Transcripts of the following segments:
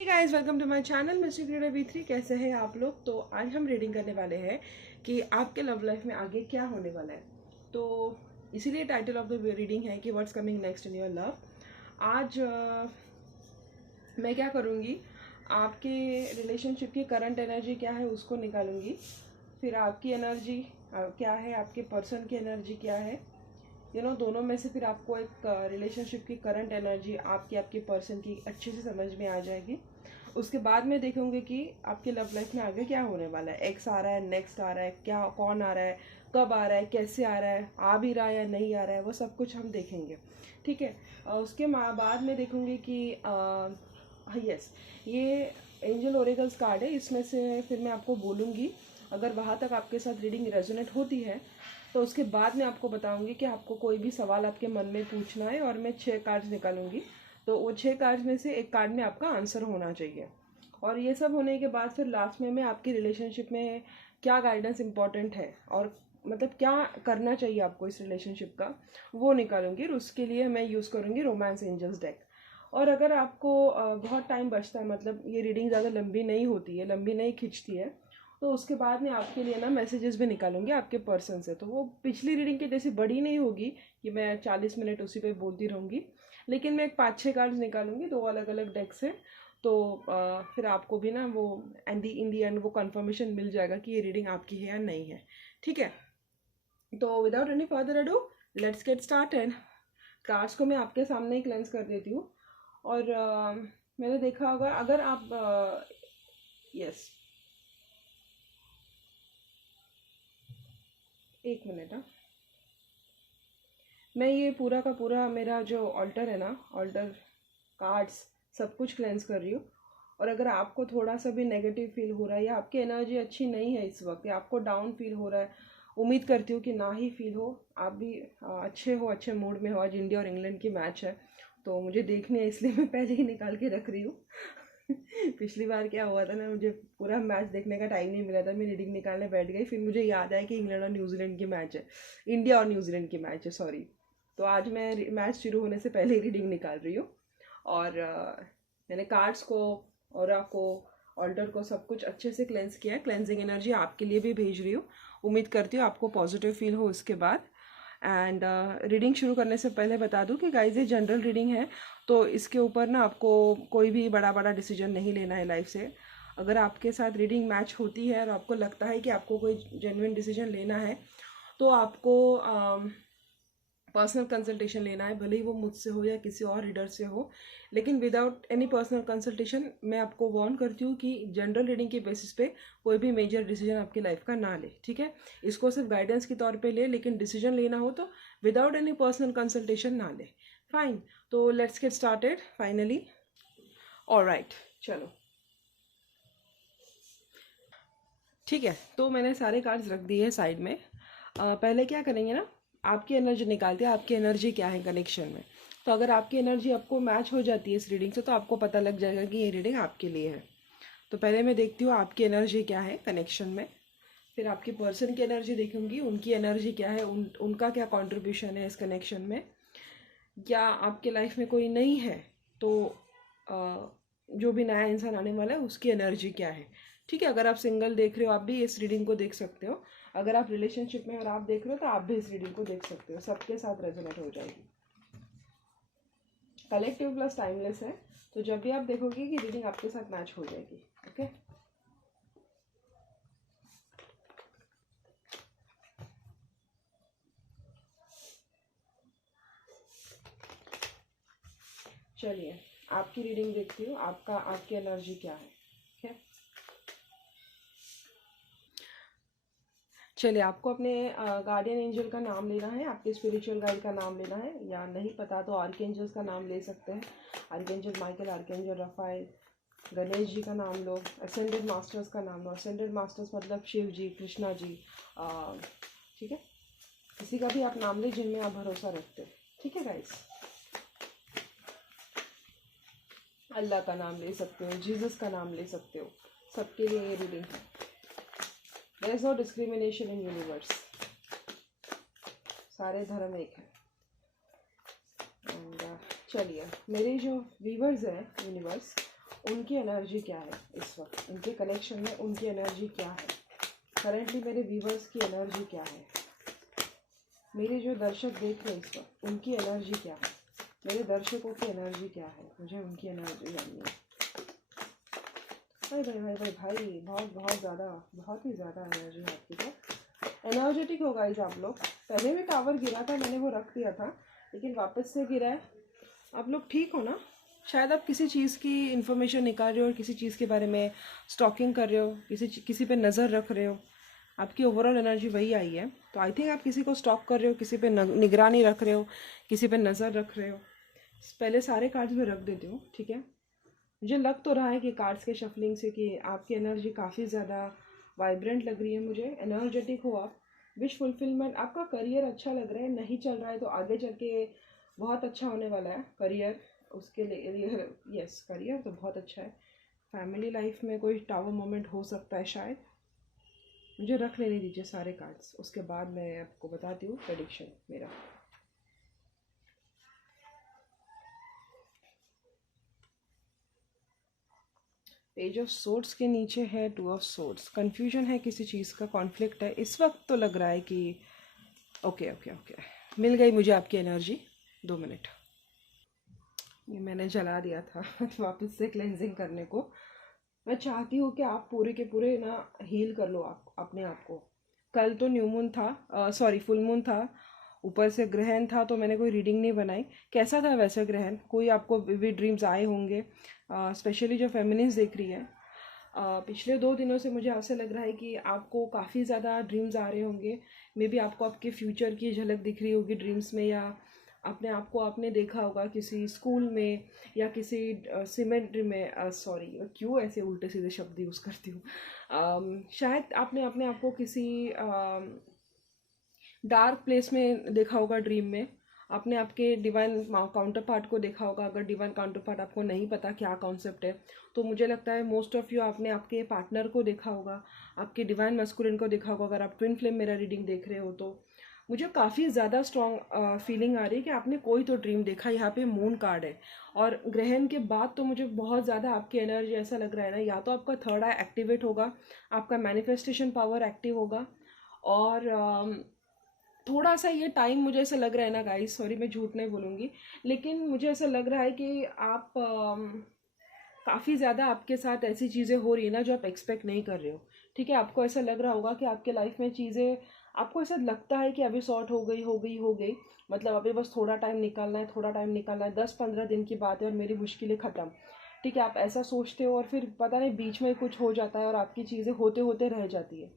Guys, welcome to my channel mister creator V3। कैसे हैं आप लोग। तो आज हम रीडिंग करने वाले हैं कि आपके लव लाइफ में आगे क्या होने वाला है। तो इसीलिए टाइटल ऑफ द रीडिंग है कि what's coming next in your love. आज मैं क्या करूँगी, आपके रिलेशनशिप की करंट एनर्जी क्या है उसको निकालूंगी। फिर आपकी एनर्जी क्या है, आपके पर्सन की एनर्जी क्या है, दोनों में से फिर आपको एक रिलेशनशिप की करंट एनर्जी आपकी पर्सन की अच्छे से समझ में आ जाएगी। उसके बाद में देखेंगे कि आपके लव लाइफ में आगे क्या होने वाला है। एक्स आ रहा है, नेक्स्ट आ रहा है, क्या कौन आ रहा है, कब आ रहा है, कैसे आ रहा है, आ भी रहा है या नहीं आ रहा है, वो सब कुछ हम देखेंगे। ठीक है। उसके बाद में देखेंगे कि यस, ये एंजल ओरेकल्स कार्ड है। इसमें से फिर मैं आपको बोलूँगी, अगर वहाँ तक आपके साथ रीडिंग रेजोनेट होती है तो उसके बाद मैं आपको बताऊंगी कि आपको कोई भी सवाल आपके मन में पूछना है। और मैं 6 कार्ड्स निकालूंगी, तो वो 6 कार्ड्स में से एक कार्ड में आपका आंसर होना चाहिए। और ये सब होने के बाद फिर लास्ट में मैं आपकी रिलेशनशिप में क्या गाइडेंस इंपॉर्टेंट है और मतलब क्या करना चाहिए आपको इस रिलेशनशिप का, वो निकालूंगी। और उसके लिए मैं यूज़ करूँगी रोमांस एंजल्स डेक। और अगर आपको बहुत टाइम बचता है, मतलब ये रीडिंग ज़्यादा लंबी नहीं होती है, लंबी नहीं खींचती है, तो उसके बाद मैं आपके लिए ना मैसेजेस भी निकालूंगी आपके पर्सन से। तो वो पिछली रीडिंग के जैसी बड़ी नहीं होगी कि मैं 40 मिनट उसी पे बोलती रहूँगी, लेकिन मैं एक 5-6 कार्ड्स निकालूंगी, 2 अलग अलग डेक से। तो फिर आपको भी ना वो इन दी एंड वो कंफर्मेशन मिल जाएगा कि ये रीडिंग आपकी है या नहीं है। ठीक है। तो without any further ado, let's get started. Cards को मैं आपके सामने ही क्लेंस कर देती हूँ। और मैंने देखा होगा, अगर आप यस, एक मिनट। हाँ, मैं ये पूरा का पूरा मेरा जो ऑल्टर है ना, ऑल्टर कार्ड्स सब कुछ क्लेंस कर रही हूँ। और अगर आपको थोड़ा सा भी नेगेटिव फील हो रहा है या आपकी एनर्जी अच्छी नहीं है इस वक्त, या आपको डाउन फील हो रहा है, उम्मीद करती हूँ कि ना ही फील हो, आप भी अच्छे हो, अच्छे मूड में हो। आज इंडिया और इंग्लैंड की मैच है, तो मुझे देखनी है, इसलिए मैं पहले ही निकाल के रख रही हूँ। पिछली बार क्या हुआ था ना, मुझे पूरा मैच देखने का टाइम नहीं मिला था, मैं रीडिंग निकालने बैठ गई, फिर मुझे याद आया कि इंग्लैंड और न्यूजीलैंड की मैच है, इंडिया और न्यूजीलैंड की मैच है, सॉरी। तो आज मैं मैच शुरू होने से पहले ही रीडिंग निकाल रही हूँ। और मैंने कार्ड्स को, ऑरा को, ऑल्टर को सब कुछ अच्छे से क्लेंस किया है। क्लेंजिंग एनर्जी आपके लिए भी भेज रही हूँ। उम्मीद करती हूँ आपको पॉजिटिव फील हो उसके बाद। एंड रीडिंग शुरू करने से पहले बता दूं कि गाइज ये जनरल रीडिंग है, तो इसके ऊपर ना आपको कोई भी बड़ा बड़ा डिसीजन नहीं लेना है लाइफ से। अगर आपके साथ रीडिंग मैच होती है और आपको लगता है कि आपको कोई जेन्युइन डिसीजन लेना है, तो आपको पर्सनल कंसल्टेशन लेना है, भले ही वो मुझसे हो या किसी और रीडर से हो। लेकिन विदाउट एनी पर्सनल कंसल्टेशन मैं आपको वार्न करती हूँ कि जनरल रीडिंग के बेसिस पे कोई भी मेजर डिसीजन आपकी लाइफ का ना ले। ठीक है, इसको सिर्फ गाइडेंस के तौर पे ले, लेकिन डिसीजन लेना हो तो विदाउट एनी पर्सनल कंसल्टेशन ना ले। फाइन, तो let's get started finally. Alright, चलो ठीक है। तो मैंने सारे कार्ड्स रख दिए हैं साइड में। पहले क्या करेंगे ना, आपकी एनर्जी निकालते हैं, आपकी एनर्जी क्या है कनेक्शन में। तो अगर आपकी एनर्जी आपको मैच हो जाती है इस रीडिंग से, तो आपको पता लग जाएगा कि ये रीडिंग आपके लिए है। तो पहले मैं देखती हूँ आपकी एनर्जी क्या है कनेक्शन में, फिर आपके पर्सन की एनर्जी देखूंगी, उनकी एनर्जी क्या है, उनका क्या कॉन्ट्रीब्यूशन है इस कनेक्शन में। क्या आपके लाइफ में कोई नहीं है, तो जो भी नया इंसान आने वाला है उसकी एनर्जी क्या है। ठीक है, अगर आप सिंगल देख रहे हो आप भी इस रीडिंग को देख सकते हो, अगर आप रिलेशनशिप में और आप देख रहे हो तो आप भी इस रीडिंग को देख सकते हो, सबके साथ रेजोनेट हो जाएगी। कलेक्टिव प्लस टाइमलेस है, तो जब भी आप देखोगे कि रीडिंग आपके साथ मैच हो जाएगी। ओके, चलिए आपकी रीडिंग देखती हूँ, आपकी एनर्जी क्या है। ठीक है, चलिए आपको अपने गार्डियन एंजल का नाम लेना है, आपके स्पिरिचुअल गाइड का नाम लेना है, या नहीं पता तो आर्कएंजल्स का नाम ले सकते हैं। Archangel Michael, archangel Raphael, Ganesh ji का नाम लो, असेंडेड मास्टर्स का नाम लो। असेंडेड मास्टर्स मतलब शिव जी, कृष्णा जी। ठीक है, किसी का भी आप नाम ले जिनमें आप भरोसा रखते हो। ठीक है गाइस, अल्लाह का नाम ले सकते हो, जीसस का नाम ले सकते हो, सबके लिए ये रीडिंग है। There is no discrimination in universe, सारे धर्म एक है। एंड चलिए, मेरे जो व्यूवर्स हैं यूनिवर्स, उनकी एनर्जी क्या है इस वक्त, उनके कनेक्शन में उनकी एनर्जी क्या है, करेंटली मेरे व्यूवर्स की एनर्जी क्या है, मेरे जो दर्शक देख रहे हैं इस वक्त उनकी एनर्जी क्या है, मेरे दर्शकों की एनर्जी क्या है, मुझे उनकी एनर्जी जाननी है। भाई भाई भाई भाई भाई बहुत बहुत ज़्यादा, बहुत ही ज़्यादा एनर्जी है आपकी। तो एनर्जेटिक हो गाइस आप लोग। पहले भी टावर गिरा था, मैंने वो रख दिया था, लेकिन वापस से गिरा है। आप लोग ठीक हो ना? शायद आप किसी चीज़ की इन्फॉर्मेशन निकाल रहे हो और किसी चीज़ के बारे में स्टॉकिंग कर रहे हो, किसी पे नज़र रख रहे हो। आपकी ओवरऑल एनर्जी वही आई है। तो आई थिंक आप किसी को स्टॉक कर रहे हो, किसी पे निगरानी रख रहे हो, किसी पे नज़र रख रहे हो। पहले सारे कार्ड्स में रख देती हूँ, ठीक है? मुझे लग तो रहा है कि कार्ड्स के शफलिंग से कि आपकी एनर्जी काफ़ी ज़्यादा वाइब्रेंट लग रही है मुझे, एनर्जेटिक हो आप, विश फुलफिलमेंट, आपका करियर अच्छा लग रहा है, नहीं चल रहा है तो आगे चल के बहुत अच्छा होने वाला है करियर, उसके लिए यस करियर तो बहुत अच्छा है। फैमिली लाइफ में कोई टावर मोमेंट हो सकता है शायद। मुझे रख लेने दीजिए सारे कार्ड्स, उसके बाद मैं आपको बताती हूँ प्रेडिक्शन मेरा। पेज ऑफ सोर्ड्स के नीचे है टू ऑफ सोर्ड्स। कंफ्यूजन है, किसी चीज़ का कॉन्फ्लिक्ट है इस वक्त। तो लग रहा है कि ओके ओके ओके, मिल गई मुझे आपकी एनर्जी। 2 मिनट, ये मैंने जला दिया था वापस से क्लेंजिंग करने को। मैं चाहती हूँ कि आप पूरे के पूरे ना हील कर लो आप अपने आप को। कल तो न्यू मून था, सॉरी फुल मून था, ऊपर से ग्रहण था, तो मैंने कोई रीडिंग नहीं बनाई। कैसा था वैसे ग्रहण? कोई आपको विविड ड्रीम्स आए होंगे, स्पेशली जो फेमिनिन्स देख रही है। पिछले 2 दिनों से मुझे ऐसा लग रहा है कि आपको काफ़ी ज़्यादा ड्रीम्स आ रहे होंगे। मे बी आपको आपके फ्यूचर की झलक दिख रही होगी ड्रीम्स में, या अपने आप को आपने देखा होगा किसी स्कूल में या किसी सीमेंट में, सॉरी क्यों ऐसे उल्टे सीधे शब्द यूज़ करती हूँ। शायद आपने अपने आप को किसी डार्क प्लेस में देखा होगा ड्रीम में। आपने आपके डिवाइन काउंटर पार्ट को देखा होगा। अगर डिवाइन काउंटर पार्ट आपको नहीं पता क्या कॉन्सेप्ट है, तो मुझे लगता है मोस्ट ऑफ यू आपने आपके पार्टनर को देखा होगा, आपके डिवाइन मैस्कुलिन को देखा होगा। अगर आप ट्विन फ्लेम मेरा रीडिंग देख रहे हो तो मुझे काफ़ी ज़्यादा स्ट्रॉन्ग फीलिंग आ रही है कि आपने कोई तो ड्रीम देखा। यहाँ पे मून कार्ड है, और ग्रहण के बाद तो मुझे बहुत ज़्यादा आपकी एनर्जी ऐसा लग रहा है ना, या तो आपका थर्ड आई एक्टिवेट होगा, आपका मैनिफेस्टेशन पावर एक्टिव होगा, और थोड़ा सा ये टाइम मुझे ऐसा लग रहा है ना गाइस, सॉरी मैं झूठ नहीं बोलूँगी, लेकिन मुझे ऐसा लग रहा है कि आप काफ़ी ज़्यादा आपके साथ ऐसी चीज़ें हो रही है ना जो आप एक्सपेक्ट नहीं कर रहे हो। ठीक है, आपको ऐसा लग रहा होगा कि आपके लाइफ में चीज़ें, आपको ऐसा लगता है कि अभी सॉर्ट हो गई, मतलब अभी बस थोड़ा टाइम निकालना है, थोड़ा टाइम निकालना है, 10-15 दिन की बात है और मेरी मुश्किलें ख़त्म। ठीक है, आप ऐसा सोचते हो और फिर पता नहीं बीच में कुछ हो जाता है और आपकी चीज़ें होते होते रह जाती है।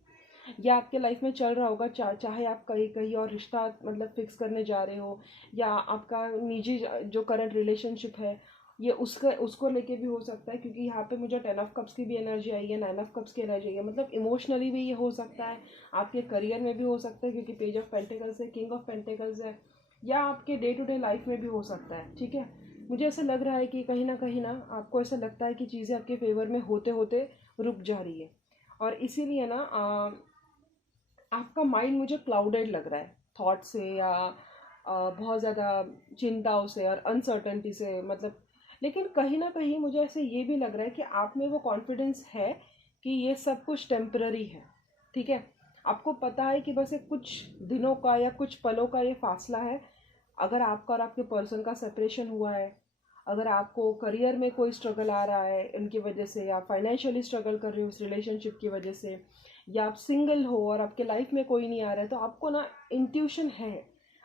या आपके लाइफ में चल रहा होगा, चाहे आप कहीं कहीं और रिश्ता मतलब फिक्स करने जा रहे हो, या आपका निजी जो करंट रिलेशनशिप है ये उसको लेके भी हो सकता है, क्योंकि यहाँ पे मुझे 10 ऑफ कप्स की भी एनर्जी आई है, 9 ऑफ कप्स की एनर्जी आई है। मतलब इमोशनली भी ये हो सकता है, आपके करियर में भी हो सकता है क्योंकि पेज ऑफ पेंटिकल्स है, किंग ऑफ पेंटिकल्स है, या आपके डे टू डे लाइफ में भी हो सकता है। ठीक है, मुझे ऐसा लग रहा है कि कहीं ना आपको ऐसा लगता है कि चीज़ें आपके फेवर में होते होते रुक जा रही है, और इसीलिए ना आपका माइंड मुझे क्लाउडेड लग रहा है थॉट से, या बहुत ज़्यादा चिंताओं से और अनसर्टनिटी से, मतलब। लेकिन कहीं ना कहीं मुझे ऐसे ये भी लग रहा है कि आप में वो कॉन्फिडेंस है कि ये सब कुछ टेम्पररी है। ठीक है, आपको पता है कि बस एक कुछ दिनों का या कुछ पलों का ये फासला है। अगर आपका और आपके पर्सन का सेपरेशन हुआ है, अगर आपको करियर में कोई स्ट्रगल आ रहा है इनकी वजह से, या फाइनेंशियली स्ट्रगल कर रहे हो उस रिलेशनशिप की वजह से, या आप सिंगल हो और आपके लाइफ में कोई नहीं आ रहा है, तो आपको ना इंट्यूशन है,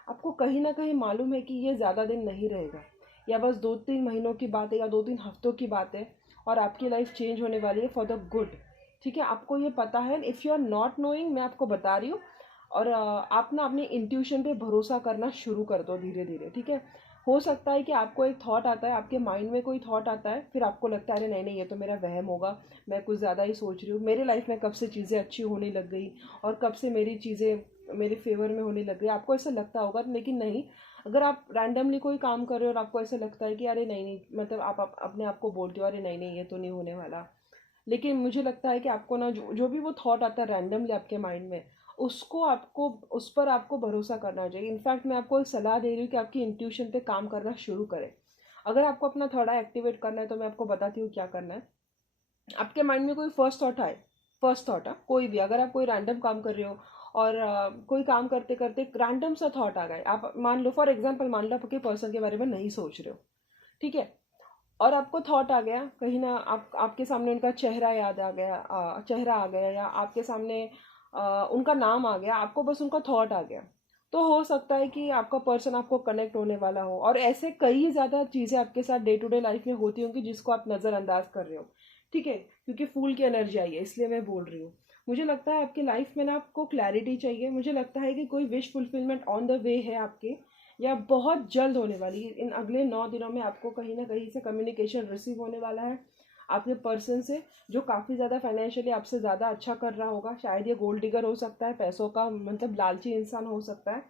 आपको कहीं ना कहीं मालूम है कि ये ज़्यादा दिन नहीं रहेगा, या बस 2-3 महीनों की बात है या 2-3 हफ्तों की बात है, और आपकी लाइफ चेंज होने वाली है फॉर द गुड। ठीक है, आपको ये पता है। If you are not knowing, मैं आपको बता रही हूँ, और आप ना अपने इंट्यूशन पे भरोसा करना शुरू कर दो धीरे धीरे। ठीक है, हो सकता है कि आपको एक थॉट आता है, आपके माइंड में कोई थॉट आता है, फिर आपको लगता है अरे नहीं नहीं ये तो मेरा वहम होगा, मैं कुछ ज़्यादा ही सोच रही हूँ, मेरे लाइफ में कब से चीज़ें अच्छी होने लग गई और कब से मेरी चीज़ें मेरे फेवर में होने लग गई, आपको ऐसा लगता होगा। लेकिन नहीं, अगर आप रैंडमली कोई काम कर रहे हो और आपको ऐसा लगता है कि अरे नहीं नहीं, मतलब आप अपने आप को बोलते हो अरे नहीं नहीं ये तो नहीं होने वाला, लेकिन मुझे लगता है कि आपको ना जो भी वो थॉट आता है रैंडमली आपके माइंड में, उसको आपको उस पर आपको भरोसा करना चाहिए। इनफैक्ट मैं आपको एक सलाह दे रही हूँ कि आपकी इंट्यूशन पे काम करना शुरू करें। अगर आपको अपना थर्ड आई एक्टिवेट करना है तो मैं आपको बताती हूँ क्या करना है। आपके माइंड में कोई फर्स्ट थॉट आए, फर्स्ट थॉट है कोई भी, अगर आप कोई रैंडम काम कर रहे हो और कोई काम करते करते रैंडम सा थॉट आ गए, आप मान लो फॉर एग्जांपल, मान लो आप किसी पर्सन के बारे में नहीं सोच रहे हो, ठीक है, और आपको थॉट आ गया कहीं ना, आपके सामने उनका चेहरा याद आ गया, चेहरा आ गया, या आपके सामने उनका नाम आ गया, आपको बस उनका थॉट आ गया, तो हो सकता है कि आपका पर्सन आपको कनेक्ट होने वाला हो। और ऐसे कई ज़्यादा चीज़ें आपके साथ डे टू डे लाइफ में होती होंगी जिसको आप नज़रअंदाज कर रहे हो, ठीक है, क्योंकि फूल की एनर्जी आई है इसलिए मैं बोल रही हूँ। मुझे लगता है आपकी लाइफ में ना आपको क्लैरिटी चाहिए, मुझे लगता है कि कोई wish fulfilment on the way है आपके, या बहुत जल्द होने वाली है। इन अगले 9 दिनों में आपको कहीं ना कहीं से कम्युनिकेशन रिसीव होने वाला है आपके पर्सन से, जो काफ़ी ज़्यादा फाइनेंशियली आपसे ज़्यादा अच्छा कर रहा होगा। शायद ये गोल्ड डिगर हो सकता है, पैसों का मतलब लालची इंसान हो सकता है,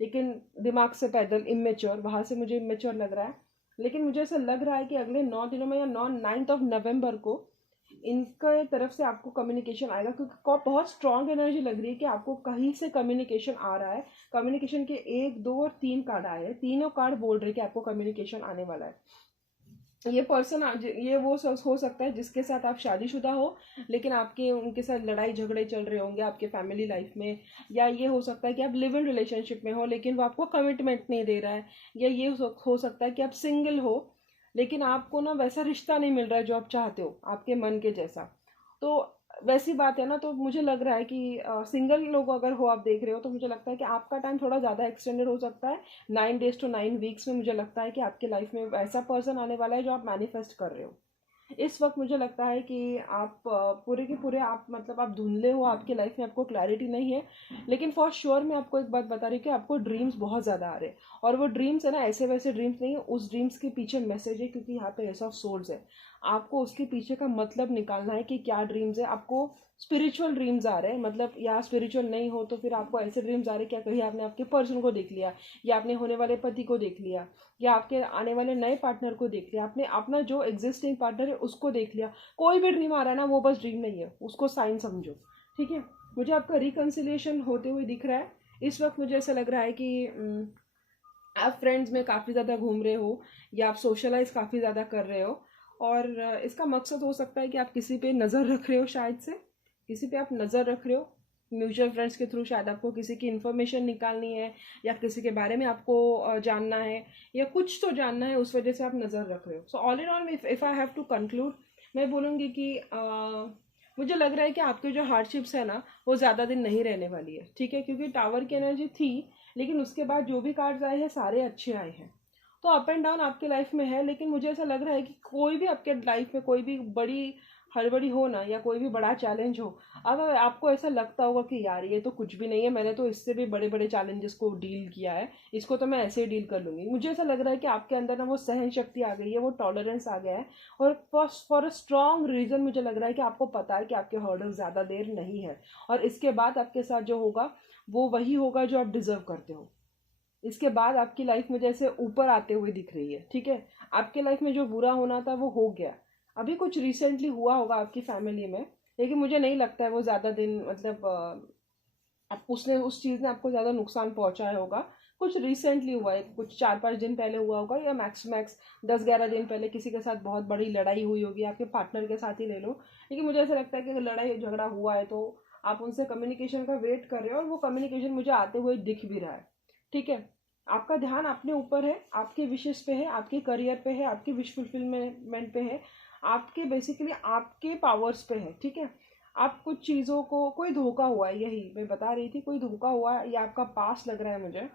लेकिन दिमाग से पैदल, इमेच्योर, वहाँ से मुझे इमेच्योर लग रहा है। लेकिन मुझे ऐसा लग रहा है कि अगले 9 दिनों में या 9 9 को इनके तरफ से आपको कम्युनिकेशन आएगा, क्योंकि बहुत स्ट्रांग एनर्जी लग रही है कि आपको कहीं से कम्युनिकेशन आ रहा है। कम्युनिकेशन के 1 2 और 3 कार्ड आए हैं, तीनों कार्ड बोल रहे हैं कि आपको कम्युनिकेशन आने वाला है। ये पर्सन, ये वो हो सकता है जिसके साथ आप शादीशुदा हो, लेकिन आपके उनके साथ लड़ाई झगड़े चल रहे होंगे आपके फैमिली लाइफ में, या ये हो सकता है कि आप लिव इन रिलेशनशिप में हो लेकिन वो आपको कमिटमेंट नहीं दे रहा है, या ये हो सकता है कि आप सिंगल हो लेकिन आपको ना वैसा रिश्ता नहीं मिल रहा है जो आप चाहते हो आपके मन के जैसा। तो वैसी बात है ना, तो मुझे लग रहा है कि सिंगल लोग अगर हो, आप देख रहे हो, तो मुझे लगता है कि आपका टाइम थोड़ा ज़्यादा एक्सटेंडेड हो सकता है। 9 days to 9 weeks में मुझे लगता है कि आपके लाइफ में ऐसा पर्सन आने वाला है जो आप मैनिफेस्ट कर रहे हो। इस वक्त मुझे लगता है कि आप पूरे के पूरे, आप मतलब आप धुंधले हो, आपकी लाइफ में आपको क्लैरिटी नहीं है, लेकिन फॉर श्योर मैं आपको एक बात बता रही हूँ कि आपको ड्रीम्स बहुत ज़्यादा आ रहे हैं। और वो ड्रीम्स है ना, ऐसे वैसे ड्रीम्स नहीं है, उस ड्रीम्स के पीछे मैसेज है, क्योंकि यहाँ पे एस ऑफ सोल्स है। आपको उसके पीछे का मतलब निकालना है कि क्या ड्रीम्स है। आपको स्पिरिचुअल ड्रीम्स आ रहे हैं, मतलब या स्पिरिचुअल नहीं हो तो फिर आपको ऐसे ड्रीम्स आ रहे हैं, क्या कहीं आपने आपके पर्सन को देख लिया, या आपने होने वाले पति को देख लिया, या आपके आने वाले नए पार्टनर को देख लिया, आपने अपना जो एग्जिस्टिंग पार्टनर है उसको देख लिया। कोई भी ड्रीम आ रहा है ना, वो बस ड्रीम नहीं है, उसको साइन समझो, ठीक है। मुझे आपका रिकन्सिलिएशन होते हुए दिख रहा है इस वक्त। मुझे ऐसा लग रहा है कि आप फ्रेंड्स में काफ़ी ज़्यादा घूम रहे हो, या आप सोशलाइज काफ़ी ज़्यादा कर रहे हो, और इसका मकसद हो सकता है कि आप किसी पे नज़र रख रहे हो, शायद से किसी पे आप नज़र रख रहे हो म्यूचुअल फ्रेंड्स के थ्रू। शायद आपको किसी की इन्फॉर्मेशन निकालनी है, या किसी के बारे में आपको जानना है, या कुछ तो जानना है, उस वजह से आप नज़र रख रहे हो। So all in all, if I have to conclude, मैं बोलूँगी कि मुझे लग रहा है कि आपके जो हार्डशिप्स है ना, वो ज़्यादा दिन नहीं रहने वाली है, ठीक है, क्योंकि टावर की एनर्जी थी, लेकिन उसके बाद जो भी कार्ड्स आए हैं सारे अच्छे आए हैं। तो अप एंड डाउन आपके लाइफ में है, लेकिन मुझे ऐसा लग रहा है कि कोई भी आपके लाइफ में कोई भी बड़ी हड़बड़ी हो ना, या कोई भी बड़ा चैलेंज हो, अब आपको ऐसा लगता होगा कि यार ये तो कुछ भी नहीं है, मैंने तो इससे भी बड़े बड़े चैलेंजेस को डील किया है, इसको तो मैं ऐसे ही डील कर लूँगी। मुझे ऐसा लग रहा है कि आपके अंदर ना वो सहन शक्ति आ गई है, वो टॉलरेंस आ गया है, और फॉर अ स्ट्रॉन्ग रीज़न मुझे लग रहा है कि आपको पता है कि आपके हर्डल ज़्यादा देर नहीं है, और इसके बाद आपके साथ जो होगा वो वही होगा जो आप डिज़र्व करते हो। इसके बाद आपकी लाइफ मुझे ऐसे ऊपर आते हुए दिख रही है, ठीक है। आपके लाइफ में जो बुरा होना था वो हो गया। अभी कुछ रिसेंटली हुआ होगा आपकी फैमिली में, लेकिन मुझे नहीं लगता है वो ज़्यादा दिन, मतलब उसने उस चीज़ ने आपको ज़्यादा नुकसान पहुंचाया होगा। कुछ रिसेंटली हुआ है, कुछ 4 5 दिन पहले हुआ होगा, या मैक्स मैक्स 10 11 दिन पहले किसी के साथ बहुत बड़ी लड़ाई हुई होगी, आपके पार्टनर के साथ ही ले लो। लेकिन मुझे ऐसा लगता है कि अगर लड़ाई झगड़ा हुआ है तो आप उनसे कम्युनिकेशन का वेट कर रहे हो, और वो कम्युनिकेशन मुझे आते हुए दिख भी रहा है, ठीक है। आपका ध्यान अपने ऊपर है, आपके विशेष पे है, आपके करियर पे है, आपके विश फुलफिलमेंट पे है, आपके बेसिकली आपके पावर्स पे है, ठीक है। आप कुछ चीज़ों को, कोई धोखा हुआ है, यही मैं बता रही थी, कोई धोखा हुआ है, ये आपका पास लग रहा है मुझे,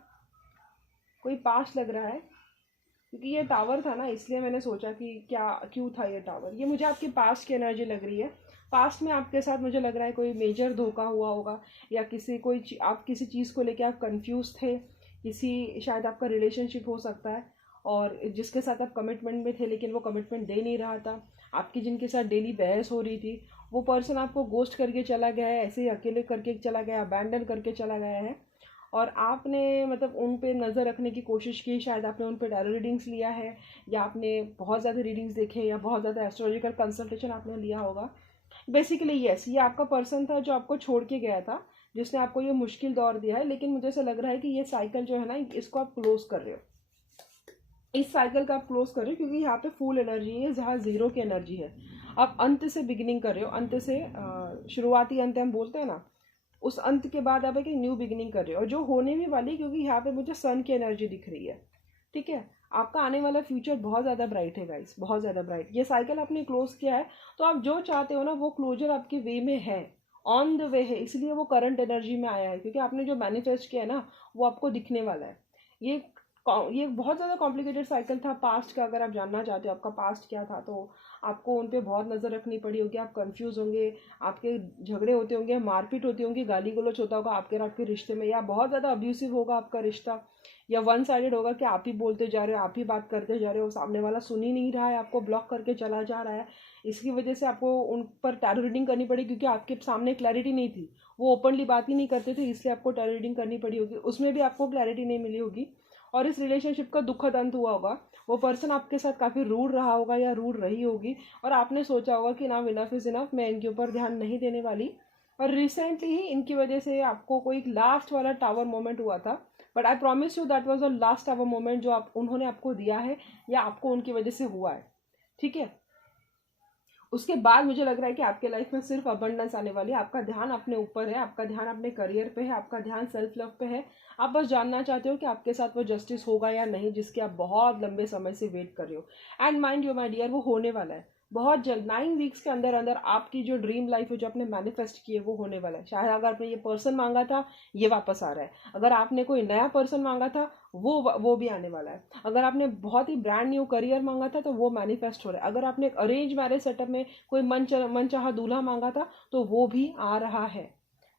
कोई पास लग रहा है, क्योंकि ये टावर था ना, इसलिए मैंने सोचा कि क्या क्यों था ये टावर। ये मुझे आपके पास्ट की एनर्जी लग रही है। पास्ट में आपके साथ मुझे लग रहा है कोई मेजर धोखा हुआ होगा, या आप किसी चीज़ को लेके आप कंफ्यूज थे, किसी, शायद आपका रिलेशनशिप हो सकता है, और जिसके साथ आप कमिटमेंट में थे लेकिन वो कमिटमेंट दे नहीं रहा था। आपकी जिनके साथ डेली बहस हो रही थी, वो पर्सन आपको गोस्ट करके चला गया है, ऐसे ही अकेले करके चला गया, अबैंडन करके चला गया है, और आपने मतलब उन पे नज़र रखने की कोशिश की। शायद आपने उन पे टैरो रीडिंग्स लिया है, या आपने बहुत ज़्यादा रीडिंग्स देखे, या बहुत ज़्यादा एस्ट्रोलॉजिकल कंसल्टेशन आपने लिया होगा। बेसिकली यस, ये आपका पर्सन था जो आपको छोड़ के गया था, जिसने आपको ये मुश्किल दौर दिया है, लेकिन मुझे ऐसा लग रहा है कि ये साइकिल जो है ना, इसको आप क्लोज कर रहे हो। इस साइकिल का आप क्लोज कर रहे हो, क्योंकि यहाँ पे फुल एनर्जी है, जहाँ जीरो की एनर्जी है। आप अंत से बिगिनिंग कर रहे हो, अंत से शुरुआती अंत हम बोलते हैं ना, उस अंत के बाद आप एक न्यू बिगिनिंग कर रहे हो, और जो होने भी वाली, क्योंकि यहाँ पे मुझे सन की एनर्जी दिख रही है। ठीक है, आपका आने वाला फ्यूचर बहुत ज़्यादा ब्राइट है गाइस, बहुत ज़्यादा ब्राइट। ये साइकिल आपने क्लोज किया है, तो आप जो चाहते हो ना वो क्लोजर आपके वे में है, ऑन द वे है, इसलिए वो करंट एनर्जी में आया है, क्योंकि आपने जो मैनिफेस्ट किया है ना वो आपको दिखने वाला है। ये ये बहुत ज़्यादा कॉम्प्लिकेटेड साइकिल था पास्ट का। अगर आप जानना चाहते हो आपका पास्ट क्या था, तो आपको उन पर बहुत नज़र रखनी पड़ी होगी, आप कंफ्यूज होंगे, आपके झगड़े होते होंगे, मारपीट होती होंगी, गाली गलौज होता होगा आपके और आपके रिश्ते में, या बहुत ज़्यादा अब्यूसिव होगा आपका रिश्ता, या वन साइडेड होगा कि आप ही बोलते जा रहे हो, आप ही बात करते जा रहे हो, सामने वाला सुन ही नहीं रहा है, आपको ब्लॉक करके चला जा रहा है। इसकी वजह से आपको उन पर टैरो रीडिंग करनी पड़ी, क्योंकि आपके सामने क्लैरिटी नहीं थी, वो ओपनली बात ही नहीं करते थे, इसलिए आपको टैरो रीडिंग करनी पड़ी होगी, उसमें भी आपको क्लैरिटी नहीं मिली होगी, और इस रिलेशनशिप का दुखद अंत हुआ होगा। वो पर्सन आपके साथ काफ़ी रूड रहा होगा या रूड रही होगी, और आपने सोचा होगा कि ना इनफ इज़ इनफ, मैं इनके ऊपर ध्यान नहीं देने वाली। और रिसेंटली ही इनकी वजह से आपको कोई एक लास्ट वाला टावर मोमेंट हुआ था, but I promise you that was the last tower moment जो आप उन्होंने आपको दिया है, या आपको उनकी वजह से हुआ है। ठीक है, उसके बाद मुझे लग रहा है कि आपके लाइफ में सिर्फ अबंडेंस आने वाली है। आपका ध्यान अपने ऊपर है, आपका ध्यान अपने करियर पे है, आपका ध्यान सेल्फ लव पे है। आप बस जानना चाहते हो कि आपके साथ वो जस्टिस होगा या नहीं, जिसके आप बहुत लंबे समय से वेट कर रहे हो। And mind you my dear, वो होने वाला है बहुत जल्द। 9 वीक्स के अंदर अंदर आपकी जो ड्रीम लाइफ है, जो आपने मैनिफेस्ट की है, वो होने वाला है। शायद अगर आपने ये पर्सन मांगा था, ये वापस आ रहा है। अगर आपने कोई नया पर्सन मांगा था, वो भी आने वाला है। अगर आपने बहुत ही ब्रांड न्यू करियर मांगा था, तो वो मैनिफेस्ट हो रहा है। अगर आपने एक अरेंज मैरिज सेटअप में कोई मनचाहा दूल्हा मांगा था, तो वो भी आ रहा है।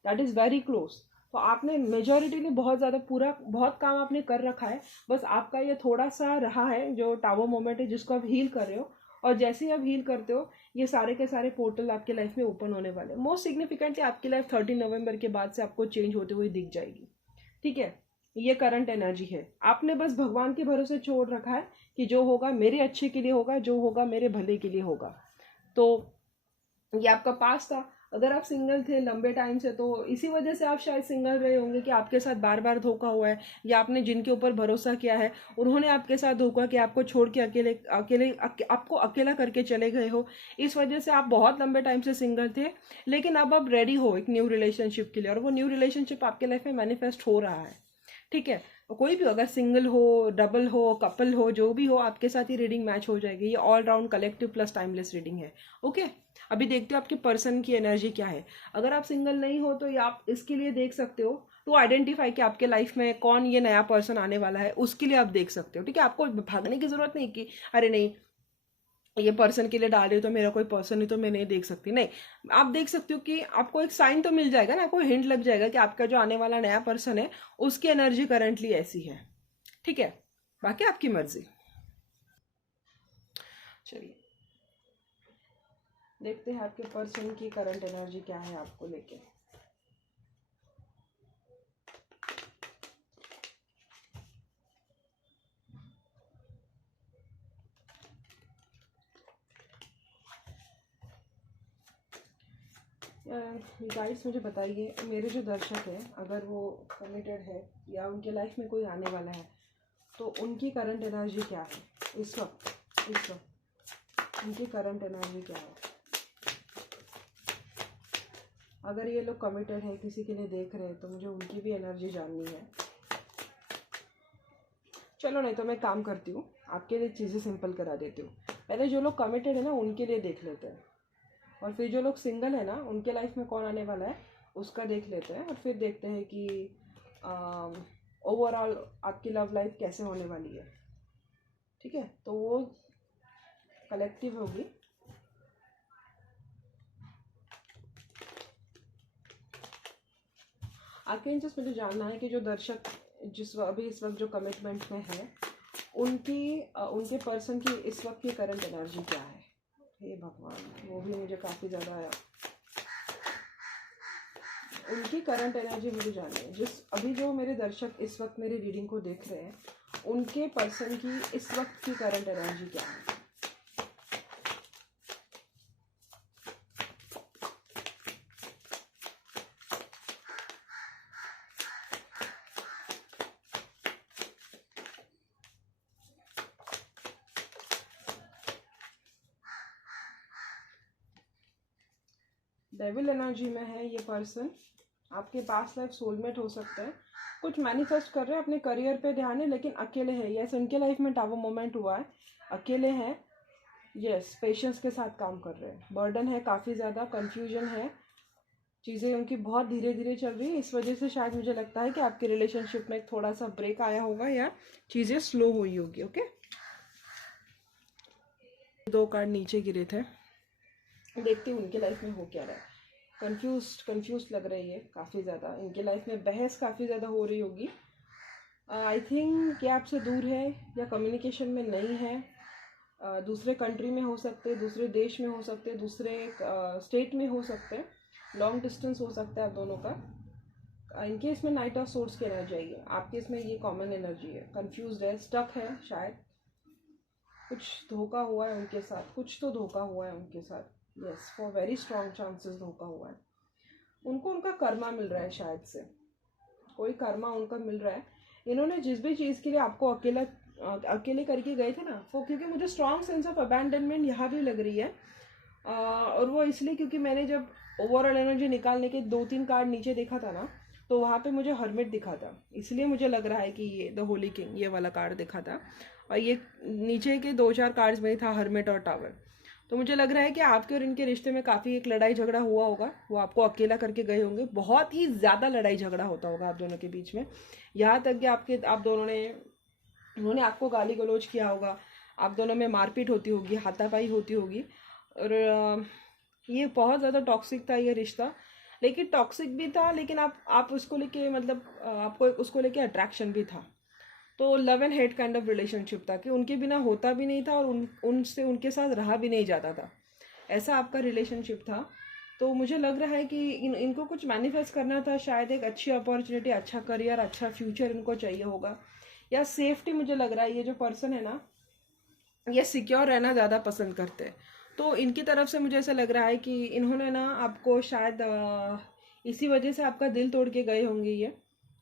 That is very close. तो आपने मेजोरिटीली बहुत ज़्यादा पूरा बहुत काम आपने कर रखा है। बस आपका ये थोड़ा सा रहा है जो टावर मोमेंट है, जिसको आप हील कर रहे हो। और जैसे ही आप हील करते हो, ये सारे के सारे पोर्टल आपके लाइफ में ओपन होने वाले हैं। मोस्ट सिग्निफिकेंटली आपकी लाइफ 13 नवंबर के बाद से आपको चेंज होते हुए दिख जाएगी। ठीक है, ये करंट एनर्जी है। आपने बस भगवान के भरोसे छोड़ रखा है कि जो होगा मेरे अच्छे के लिए होगा, जो होगा मेरे भले के लिए होगा। तो ये आपका पास था। अगर आप सिंगल थे लंबे टाइम से, तो इसी वजह से आप शायद सिंगल रहे होंगे कि आपके साथ बार बार धोखा हुआ है, या आपने जिनके ऊपर भरोसा किया है उन्होंने आपके साथ धोखा किया, आपको छोड़ के आपको अकेला करके चले गए हो। इस वजह से आप बहुत लंबे टाइम से सिंगल थे, लेकिन अब आप रेडी हो एक न्यू रिलेशनशिप के लिए, और वो न्यू रिलेशनशिप आपके लाइफ में मैनिफेस्ट हो रहा है। ठीक है, कोई भी अगर सिंगल हो, डबल हो, कपल हो, जो भी हो, आपके साथ ही रीडिंग मैच हो जाएगी। ये all round collective plus timeless reading है। ओके, अभी देखते हो आपके पर्सन की एनर्जी क्या है। अगर आप सिंगल नहीं हो, तो ये आप इसके लिए देख सकते हो टू आइडेंटिफाई कि आपके लाइफ में कौन ये नया पर्सन आने वाला है, उसके लिए आप देख सकते हो। ठीक है, आपको भागने की जरूरत नहीं कि अरे नहीं ये पर्सन के लिए डाल रही हो तो मेरा कोई पर्सन है तो मैं नहीं देख सकती, नहीं। आप देख सकते हो कि आपको एक साइन तो मिल जाएगा ना, आपको हिंट लग जाएगा कि आपका जो आने वाला नया पर्सन है उसकी एनर्जी करंटली ऐसी है। ठीक है, बाकी आपकी मर्जी। चलिए देखते हैं आपके पर्सन की करंट एनर्जी क्या है आपको लेके। गाइड्स मुझे बताइए, मेरे जो दर्शक हैं अगर वो कमिटेड है या उनके लाइफ में कोई आने वाला है, तो उनकी करंट एनर्जी क्या है इस वक्त उनकी करंट एनर्जी क्या है। अगर ये लोग कमिटेड है, किसी के लिए देख रहे हैं, तो मुझे उनकी भी एनर्जी जाननी है। चलो नहीं तो मैं काम करती हूँ, आपके लिए चीज़ें सिंपल करा देती हूँ। पहले जो लोग कमिटेड है ना उनके लिए देख लेते हैं, और फिर जो लोग सिंगल है ना उनके लाइफ में कौन आने वाला है उसका देख लेते हैं, और फिर देखते हैं कि ओवरऑल आपकी लव लाइफ कैसे होने वाली है। ठीक है, तो वो कलेक्टिव होगी। आर्कएंजल्स मुझे जानना है कि जो दर्शक अभी इस वक्त जो कमिटमेंट में है, उनके पर्सन की इस वक्त की करंट एनर्जी क्या है। हे भगवान, वो भी मुझे काफ़ी ज़्यादा उनकी करंट एनर्जी मुझे जाननी है। अभी जो मेरे दर्शक इस वक्त मेरी रीडिंग को देख रहे हैं, उनके पर्सन की इस वक्त की करंट एनर्जी क्या है। डेविल एनर्जी में है ये पर्सन, आपके पास लाइफ सोलमेट हो सकता है, कुछ मैनिफेस्ट कर रहे हैं, अपने करियर पे ध्यान है, लेकिन अकेले है। यस, उनके लाइफ में टावर मोमेंट हुआ है, अकेले हैं। यस, पेशेंस के साथ काम कर रहे हैं। बर्डन है काफ़ी ज़्यादा, कन्फ्यूजन है, चीज़ें उनकी बहुत धीरे धीरे चल रही है। इस वजह से शायद मुझे लगता है कि आपके रिलेशनशिप में थोड़ा सा ब्रेक आया होगा या चीज़ें स्लो हुई होगी। ओके, 2 कार्ड नीचे गिरे थे, देखते हैं उनके लाइफ में हो क्या रहा है। कंफ्यूज लग रही है काफ़ी ज़्यादा, इनके लाइफ में बहस काफ़ी ज़्यादा हो रही होगी। आई थिंक कि आपसे दूर है या कम्युनिकेशन में नहीं है। दूसरे कंट्री में हो सकते, दूसरे देश में हो सकते, दूसरे स्टेट में हो सकते, लॉन्ग डिस्टेंस हो सकता है आप दोनों का। इनके इसमें नाइट ऑफ सोर्स की एनर्जी आई है, आपके इसमें ये कॉमन एनर्जी है। कंफ्यूज है, स्टक है, शायद कुछ धोखा हुआ है उनके साथ, कुछ तो धोखा हुआ है उनके साथ। Yes, for very strong chances धोखा हुआ है उनको। उनका कर्मा मिल रहा है, शायद से कोई कर्मा उनका मिल रहा है। इन्होंने जिस भी चीज़ के लिए आपको अकेले करके गए थे ना, वो क्योंकि मुझे स्ट्रॉन्ग सेंस ऑफ अबैंडनमेंट यहाँ भी लग रही है। और वो इसलिए क्योंकि मैंने जब ओवरऑल एनर्जी निकालने के 2-3 कार्ड नीचे देखा था ना, तो वहाँ पे मुझे हर्मिट दिखा था, इसलिए मुझे लग रहा है कि ये द होली किंग ये वाला कार्ड दिखा था। और ये नीचे के 2-4 कार्ड्स में था हर्मिट और टावर। तो मुझे लग रहा है कि आपके और इनके रिश्ते में काफ़ी एक लड़ाई झगड़ा हुआ होगा, वो आपको अकेला करके गए होंगे, बहुत ही ज़्यादा लड़ाई झगड़ा होता होगा आप दोनों के बीच में, यहाँ तक कि आप दोनों ने उन्होंने आपको गाली गलौज किया होगा, आप दोनों में मारपीट होती होगी, हाथापाई होती होगी। और ये बहुत ज़्यादा टॉक्सिक था ये रिश्ता, लेकिन टॉक्सिक भी था, लेकिन आप उसको लेके मतलब आपको उसको लेके अट्रैक्शन भी था। तो love and hate kind of relationship था कि उनके बिना होता भी नहीं था और उनसे उनके साथ रहा भी नहीं जाता था, ऐसा आपका रिलेशनशिप था। तो मुझे लग रहा है कि इनको कुछ मैनिफेस्ट करना था, शायद एक अच्छी अपॉर्चुनिटी, अच्छा करियर, अच्छा फ्यूचर इनको चाहिए होगा, या सेफ्टी। मुझे लग रहा है ये जो पर्सन है ना, ये सिक्योर रहना ज़्यादा पसंद करते हैं। तो इनकी तरफ से मुझे ऐसा लग रहा है कि इन्होंने ना आपको शायद इसी वजह से आपका दिल तोड़ के गए होंगे ये,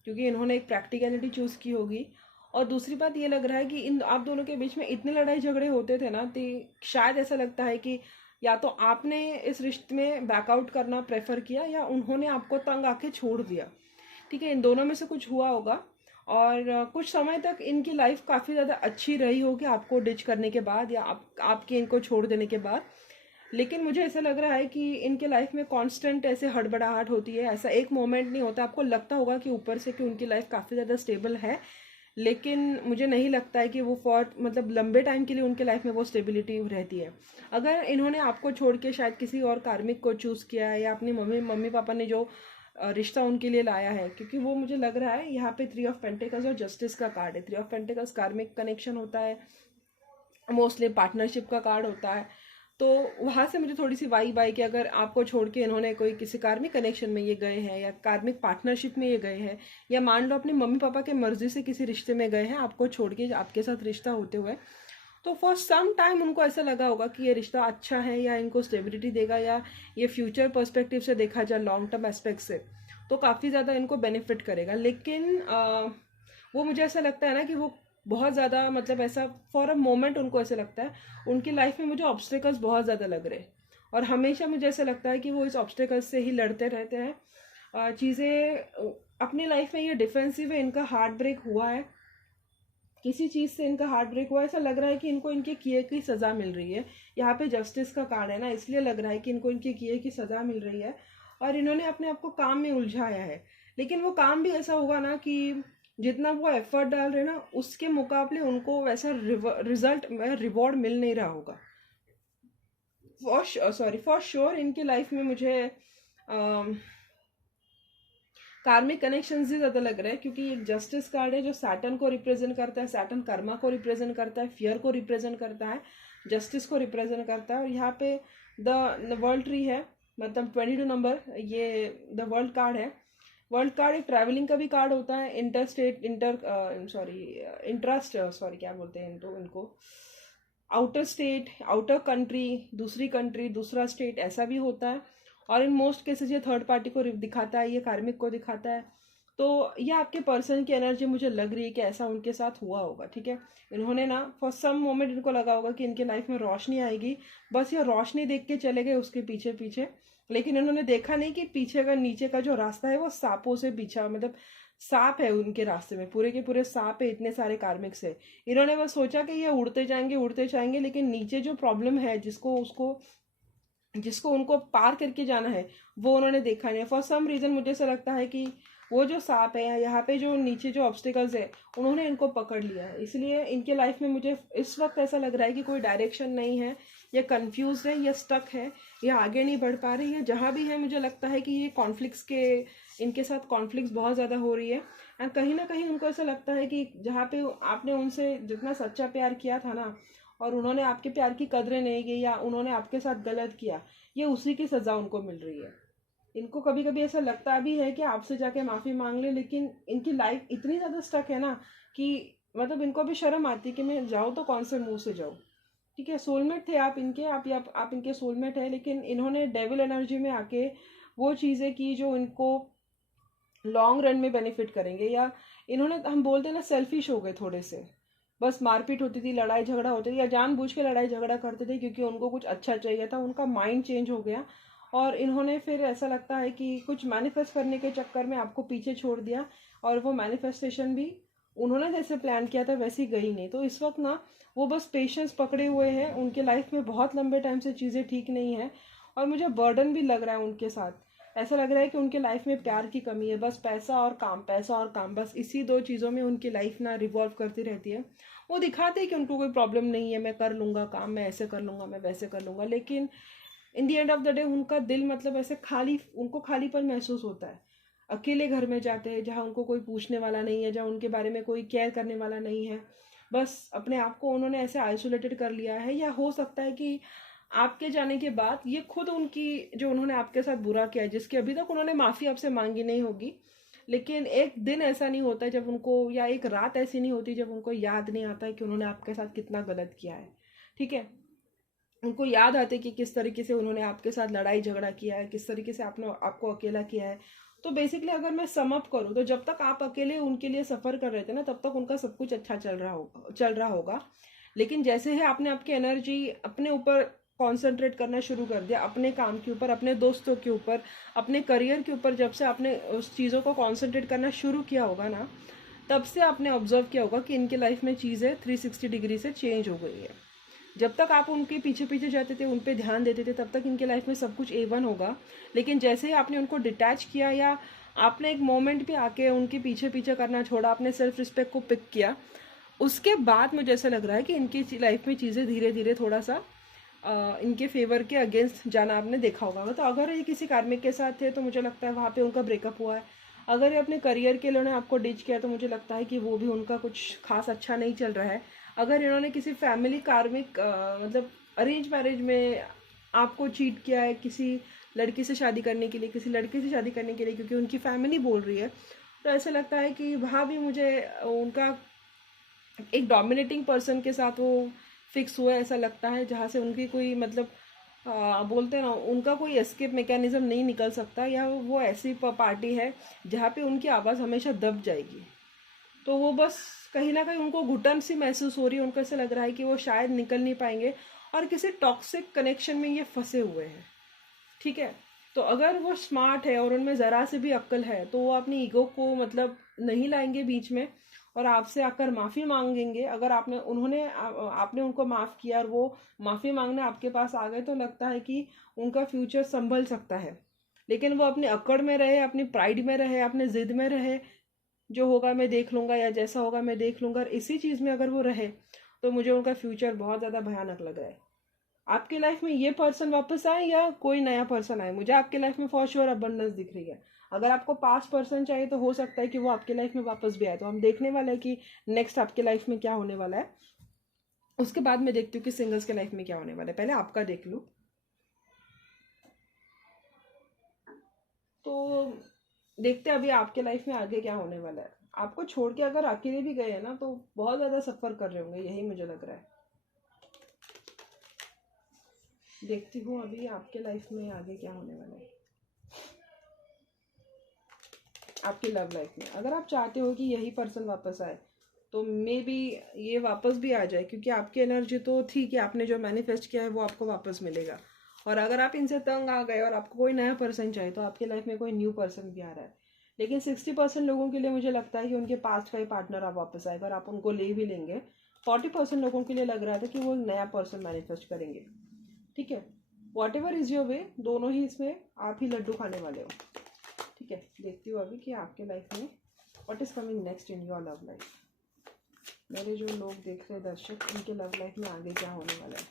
क्योंकि इन्होंने एक प्रैक्टिकलिटी चूज़ की होगी। और दूसरी बात ये लग रहा है कि इन आप दोनों के बीच में इतने लड़ाई झगड़े होते थे ना, तो शायद ऐसा लगता है कि या तो आपने इस रिश्ते में बैकआउट करना प्रेफर किया या उन्होंने आपको तंग आके छोड़ दिया। ठीक है, इन दोनों में से कुछ हुआ होगा। और कुछ समय तक इनकी लाइफ काफ़ी ज़्यादा अच्छी रही होगी आपको डिच करने के बाद, या आपके इनको छोड़ देने के बाद। लेकिन मुझे ऐसा लग रहा है कि इनके लाइफ में कांस्टेंट ऐसे हड़बड़ाहट होती है, ऐसा एक मोमेंट नहीं होता। आपको लगता होगा कि ऊपर से कि उनकी लाइफ काफ़ी ज़्यादा स्टेबल है, लेकिन मुझे नहीं लगता है कि वो मतलब लंबे टाइम के लिए उनके लाइफ में वो स्टेबिलिटी रहती है। अगर इन्होंने आपको छोड़ के शायद किसी और कार्मिक को चूज़ किया है, या अपनी मम्मी पापा ने जो रिश्ता उनके लिए लाया है, क्योंकि वो मुझे लग रहा है यहाँ पे 3 ऑफ पेंटिकल्स और जस्टिस का कार्ड है। 3 ऑफ पेंटिकल्स कार्मिक कनेक्शन होता है, मोस्टली पार्टनरशिप का कार्ड होता है। तो वहाँ से मुझे थोड़ी सी वाइब आई कि अगर आपको छोड़ के इन्होंने कोई किसी कार्मिक कनेक्शन में ये गए हैं, या कार्मिक पार्टनरशिप में ये गए हैं, या मान लो अपने मम्मी पापा के मर्जी से किसी रिश्ते में गए हैं आपको छोड़ के, आपके साथ रिश्ता होते हुए, तो फॉर सम टाइम उनको ऐसा लगा होगा कि ये रिश्ता अच्छा है, या इनको स्टेबिलिटी देगा, या ये फ्यूचर पर्सपेक्टिव से देखा जाए लॉन्ग टर्म एस्पेक्ट से तो काफ़ी ज़्यादा इनको बेनिफिट करेगा। लेकिन वो मुझे ऐसा लगता है ना कि वो बहुत ज़्यादा मतलब ऐसा फॉर अ मोमेंट उनको ऐसा लगता है उनकी लाइफ में मुझे ऑब्स्टेकल्स बहुत ज़्यादा लग रहे हैं, और हमेशा मुझे ऐसा लगता है कि वो इस ऑब्स्टेकल्स से ही लड़ते रहते हैं। चीज़ें अपनी लाइफ में ये डिफेंसिव है, इनका हार्ट ब्रेक हुआ है, किसी चीज़ से इनका हार्ट ब्रेक हुआ, ऐसा लग रहा है कि इनको इनके किए की सज़ा मिल रही है। यहाँ पे जस्टिस का कार्ड है ना, इसलिए लग रहा है कि इनको इनके किए की सज़ा मिल रही है, और इन्होंने अपने आप को काम में उलझाया है। लेकिन वो काम भी ऐसा होगा ना कि जितना वो एफर्ट डाल रहे हैं ना, उसके मुकाबले उनको वैसा रिजल्ट रिवॉर्ड मिल नहीं रहा होगा। फॉर श्योर इनकी लाइफ में मुझे कार्मिक कनेक्शन से ज़्यादा लग रहा है, क्योंकि एक जस्टिस कार्ड है जो सैटर्न को रिप्रेजेंट करता है, सैटर्न कर्मा को रिप्रेजेंट करता है, फियर को रिप्रेजेंट करता है, जस्टिस को रिप्रेजेंट करता है। और यहाँ पे द वर्ल्ड ट्री है, मतलब 22 नंबर ये द वर्ल्ड कार्ड है। वर्ल्ड कार्ड एक ट्रैवलिंग का भी कार्ड होता है, क्या बोलते हैं इनको आउटर स्टेट, आउटर कंट्री, दूसरी कंट्री, दूसरा स्टेट, ऐसा भी होता है। और इन मोस्ट केसेस ये थर्ड पार्टी को दिखाता है, ये कार्मिक को दिखाता है। तो ये आपके पर्सन की एनर्जी मुझे लग रही है कि ऐसा उनके साथ हुआ होगा, ठीक है। इन्होंने ना फॉर सम मोमेंट इनको लगा होगा कि इनके लाइफ में रोशनी आएगी, बस ये रोशनी देख के चले गए उसके पीछे पीछे, लेकिन इन्होंने देखा नहीं कि पीछे का नीचे का जो रास्ता है वो सांपों से पीछा, मतलब सांप है उनके रास्ते में, पूरे के पूरे सांप है, इतने सारे कार्मिक्स है। इन्होंने बस सोचा कि ये उड़ते जाएंगे, लेकिन नीचे जो प्रॉब्लम है जिसको उनको पार करके जाना है वो उन्होंने देखा नहीं। फॉर सम रीजन मुझे ऐसा लगता है कि वो जो सांप है, यहाँ पे जो नीचे जो ऑब्स्टिकल्स है, उन्होंने इनको पकड़ लिया है, इसलिए इनके लाइफ में मुझे इस वक्त ऐसा लग रहा है कि कोई डायरेक्शन नहीं है, ये कंफ्यूज है, ये स्टक है, ये आगे नहीं बढ़ पा रही है। जहाँ भी है मुझे लगता है कि ये कॉन्फ्लिक्ट्स के, इनके साथ कॉन्फ्लिक्ट्स बहुत ज़्यादा हो रही है। एंड कहीं ना कहीं उनको ऐसा लगता है कि जहाँ पे आपने उनसे जितना सच्चा प्यार किया था ना, और उन्होंने आपके प्यार की कदरें नहीं की या उन्होंने आपके साथ गलत किया, ये उसी की सज़ा उनको मिल रही है। इनको कभी कभी ऐसा लगता भी है कि आपसे जाके माफ़ी मांग ले, लेकिन इनकी लाइफ इतनी ज़्यादा स्टक है ना कि मतलब इनको भी शर्म आती है कि मैं जाऊँ तो कौन से मुंह से जाऊँ, ठीक है। सोलमेट थे आप इनके, आप इनके सोलमेट है, लेकिन इन्होंने डेविल एनर्जी में आके वो चीज़ें की जो इनको लॉन्ग रन में बेनिफिट करेंगे, या इन्होंने, हम बोलते हैं ना, सेल्फिश हो गए थोड़े से। बस मारपीट होती थी, लड़ाई झगड़ा होती थी, या जानबूझ के लड़ाई झगड़ा करते थे क्योंकि उनको कुछ अच्छा चाहिए था, उनका माइंड चेंज हो गया, और इन्होंने फिर ऐसा लगता है कि कुछ मैनिफेस्ट करने के चक्कर में आपको पीछे छोड़ दिया, और वो मैनिफेस्टेशन भी उन्होंने जैसे प्लान किया था वैसी गई नहीं। तो इस वक्त ना वो बस पेशेंस पकड़े हुए हैं, उनके लाइफ में बहुत लंबे टाइम से चीज़ें ठीक नहीं है, और मुझे बर्डन भी लग रहा है उनके साथ। ऐसा लग रहा है कि उनके लाइफ में प्यार की कमी है, बस पैसा और काम, पैसा और काम, बस इसी दो चीज़ों में उनकी लाइफ ना रिवॉल्व करती रहती है। वो दिखाते हैं कि उनको कोई प्रॉब्लम नहीं है, मैं कर लूँगा काम, मैं ऐसे कर लूँगा, मैं वैसे कर लूँगा, लेकिन इन दी एंड ऑफ द डे उनका दिल मतलब ऐसे खाली, उनको खालीपन महसूस होता है। अकेले घर में जाते हैं जहाँ उनको कोई पूछने वाला नहीं है, जहाँ उनके बारे में कोई केयर करने वाला नहीं है, बस अपने आप को उन्होंने ऐसे आइसोलेटेड कर लिया है। या हो सकता है कि आपके जाने के बाद ये खुद उनकी, जो उन्होंने आपके साथ बुरा किया है, जिसकी अभी तक उन्होंने माफ़ी आपसे मांगी नहीं होगी, लेकिन एक दिन ऐसा नहीं होता जब उनको, या एक रात ऐसी नहीं होती जब उनको याद नहीं आता है कि उन्होंने आपके साथ कितना गलत किया है, ठीक है। उनको याद आते कि किस तरीके से उन्होंने आपके साथ लड़ाई झगड़ा किया है, किस तरीके से आपने आपको अकेला किया है। तो बेसिकली अगर मैं सम अप करूँ तो जब तक आप अकेले उनके लिए सफ़र कर रहे थे ना, तब तक उनका सब कुछ अच्छा चल रहा होगा। लेकिन जैसे ही आपने आपकी एनर्जी अपने ऊपर कॉन्सेंट्रेट करना शुरू कर दिया, अपने काम के ऊपर, अपने दोस्तों के ऊपर, अपने करियर के ऊपर, जब से आपने उस चीज़ों को कॉन्सेंट्रेट करना शुरू किया होगा ना, तब से आपने ऑब्जर्व किया होगा कि इनके लाइफ में चीज़ें 360 डिग्री से चेंज हो गई है। जब तक आप उनके पीछे पीछे जाते थे, उन पे ध्यान देते थे, तब तक इनके लाइफ में सब कुछ A1 होगा। लेकिन जैसे ही आपने उनको डिटैच किया, या आपने एक मोमेंट पे आके उनके पीछे पीछे करना छोड़ा, आपने सेल्फ रिस्पेक्ट को पिक किया, उसके बाद मुझे ऐसा लग रहा है कि इनकी लाइफ में चीज़ें धीरे धीरे थोड़ा सा इनके फेवर के अगेंस्ट जाना आपने देखा होगा। तो अगर ये किसी कार्मिक के साथ थे तो मुझे लगता है वहाँ पे उनका ब्रेकअप हुआ है। अगर ये अपने करियर के लिए उन्होंने आपको डिच किया तो मुझे लगता है कि वो भी उनका कुछ खास अच्छा नहीं चल रहा है। अगर इन्होंने किसी फैमिली कार्मिक मतलब अरेंज मैरिज में आपको चीट किया है, किसी लड़की से शादी करने के लिए, किसी लड़के से शादी करने के लिए, क्योंकि उनकी फैमिली बोल रही है, तो ऐसा लगता है कि वहाँ भी मुझे उनका एक डोमिनेटिंग पर्सन के साथ वो फिक्स हुआ है, ऐसा लगता है, जहाँ से उनकी कोई मतलब बोलते हैं ना, उनका कोई एस्केप मैकेनिज्म नहीं निकल सकता, या वो ऐसी पार्टी है जहाँ पे उनकी आवाज़ हमेशा दब जाएगी। तो वो बस कहीं ना कहीं उनको घुटन सी महसूस हो रही है, उनको ऐसा लग रहा है कि वो शायद निकल नहीं पाएंगे, और किसी टॉक्सिक कनेक्शन में ये फंसे हुए हैं, ठीक है। तो अगर वो स्मार्ट है और उनमें ज़रा से भी अक्ल है, तो वो अपनी ईगो को मतलब नहीं लाएंगे बीच में, और आपसे आकर माफ़ी मांगेंगे। अगर आपने उनको माफ़ किया और वो माफ़ी मांगने आपके पास आ गए, तो लगता है कि उनका फ्यूचर संभल सकता है। लेकिन वो अपनी अकड़ में रहे, अपनी प्राइड में रहे, अपने ज़िद में रहे, जो होगा मैं देख लूँगा, या जैसा होगा मैं देख लूँगा, और इसी चीज़ में अगर वो रहे, तो मुझे उनका फ्यूचर बहुत ज़्यादा भयानक लग रहा है। आपकी लाइफ में ये पर्सन वापस आए या कोई नया पर्सन आए, मुझे आपके लाइफ में फॉर श्योर अबंडेंस दिख रही है। अगर आपको 5 पर्सन चाहिए तो हो सकता है कि वो आपके लाइफ में वापस भी आए। तो हम देखने वाले हैं कि नेक्स्ट आपके लाइफ में क्या होने वाला है। उसके बाद मैं देखती हूँ कि सिंगल्स के लाइफ में क्या होने वाला है। पहले आपका देख लूँ। तो देखते हैं अभी आपके लाइफ में आगे क्या होने वाला है। आपको छोड़ के अगर अकेले भी गए हैं ना, तो बहुत ज़्यादा सफ़र कर रहे होंगे, यही मुझे लग रहा है। देखती हूँ अभी आपके लाइफ में आगे क्या होने वाला है। आपकी लव लाइफ में। अगर आप चाहते हो कि यही पर्सन वापस आए तो मे बी ये वापस भी आ जाए, क्योंकि आपकी एनर्जी तो थी कि आपने जो मैनिफेस्ट किया है वो आपको वापस मिलेगा। और अगर आप इनसे तंग आ गए और आपको कोई नया पर्सन चाहिए तो आपकी लाइफ में कोई न्यू पर्सन भी आ रहा है। लेकिन 60% लोगों के लिए मुझे लगता है कि उनके पास्ट का ही पार्टनर आप वापस आएगा और आप उनको ले भी लेंगे। 40% लोगों के लिए लग रहा था कि वो नया पर्सन मैनिफेस्ट करेंगे। ठीक है, what ever is your way, दोनों ही इसमें आप ही लड्डू खाने वाले हो। ठीक है, देखती हूँ अभी कि आपके लाइफ में what is coming next in your love life. मेरे जो लोग देख रहे दर्शक, उनके लव लाइफ में आगे क्या होने वाला है।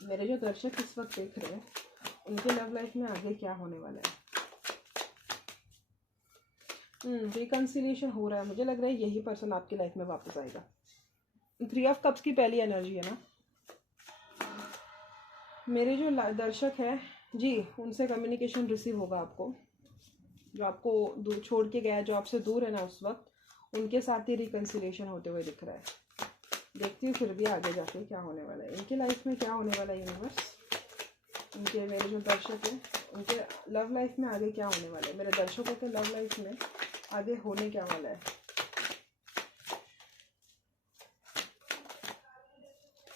मेरे जो दर्शक इस वक्त देख रहे हैं उनके लव लाइफ में आगे क्या होने वाला है। रिकंसिलिएशन हो रहा है, मुझे लग रहा है यही पर्सन आपकी लाइफ में वापस आएगा। 3 ऑफ कप्स की पहली एनर्जी है ना। मेरे जो दर्शक है जी, उनसे कम्युनिकेशन रिसीव होगा आपको। जो आपको दूर छोड़ के गया है, जो आपसे दूर है ना उस वक्त, उनके साथ ही रिकंसिलिएशन होते हुए दिख रहा है। देखती हूँ फिर भी आगे जाके क्या होने वाला है, इनके लाइफ में क्या होने वाला है यूनिवर्स। इनके मेरे जो दर्शक हैं उनके लव लाइफ में आगे क्या होने वाला है। मेरे दर्शकों के लव लाइफ में आगे होने क्या वाला है।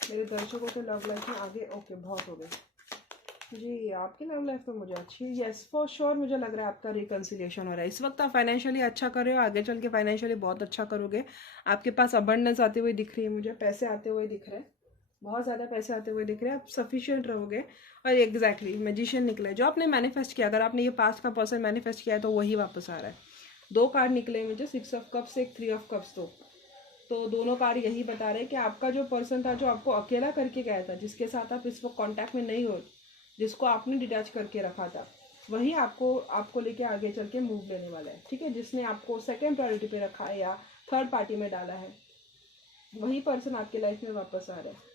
मेरे दर्शकों के लव लाइफ में आगे, ओके बहुत हो गए जी। आपकी लव लाइफ तो मुझे अच्छी है, येस फॉर श्योर। मुझे लग रहा है आपका रिकंसिलिएशन हो रहा है। इस वक्त आप फाइनेंशियली अच्छा कर रहे हो, आगे चल के फाइनेंशियली बहुत अच्छा करोगे। आपके पास अबंडेंस आते हुए दिख रही है मुझे, पैसे आते हुए दिख रहे हैं, बहुत ज़्यादा पैसे आते हुए दिख रहे हैं। आप सफिशिएंट रहोगे। और एग्जैक्टली मैजिशियन निकला है। जो आपने मैनिफेस्ट किया, अगर आपने ये पास्ट का पर्सन मैनिफेस्ट किया है तो वही वापस आ रहा है। 2 कार्ड निकले मुझे, 6 ऑफ कप्स, एक 3 ऑफ कप्स। तो दोनों कार्ड यही बता रहे हैं कि आपका जो पर्सन था, जो आपको अकेला करके गया था, जिसके साथ आप इस वक्त कॉन्टैक्ट में नहीं हो, जिसको आपने डिटैच करके रखा था, वही आपको लेके आगे चल के मूव लेने वाला है। ठीक है, जिसने आपको सेकंड प्रायोरिटी पे रखा है या थर्ड पार्टी में डाला है, वही पर्सन आपके लाइफ में वापस आ रहा है।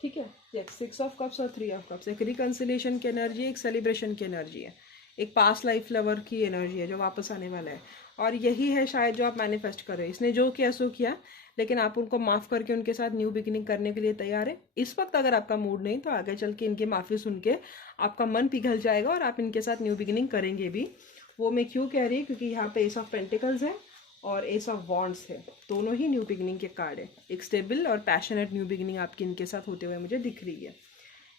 ठीक है, एक 6 ऑफ कप्स और 3 ऑफ कप्स, एक रिकंसिलिएशन की एनर्जी, एक सेलिब्रेशन की एनर्जी है, एक पास्ट लाइफ लवर की एनर्जी है जो वापस आने वाला है। और यही है शायद जो आप मैनिफेस्ट कर रहे हैं। इसने जो किया सो किया, लेकिन आप उनको माफ़ करके उनके साथ न्यू बिगिनिंग करने के लिए तैयार है। इस वक्त अगर आपका मूड नहीं, तो आगे चल के इनकी माफ़ी सुन के आपका मन पिघल जाएगा और आप इनके साथ न्यू बिगिनिंग करेंगे भी। वो मैं क्यों कह रही हूँ, क्योंकि यहाँ पे एस ऑफ पेंटिकल्स है और एस ऑफ वॉन्ड्स है, दोनों ही न्यू बिगिनिंग के कार्ड है। एक स्टेबल और पैशनेट न्यू बिगिनिंग आपकी इनके साथ होते हुए मुझे दिख रही है।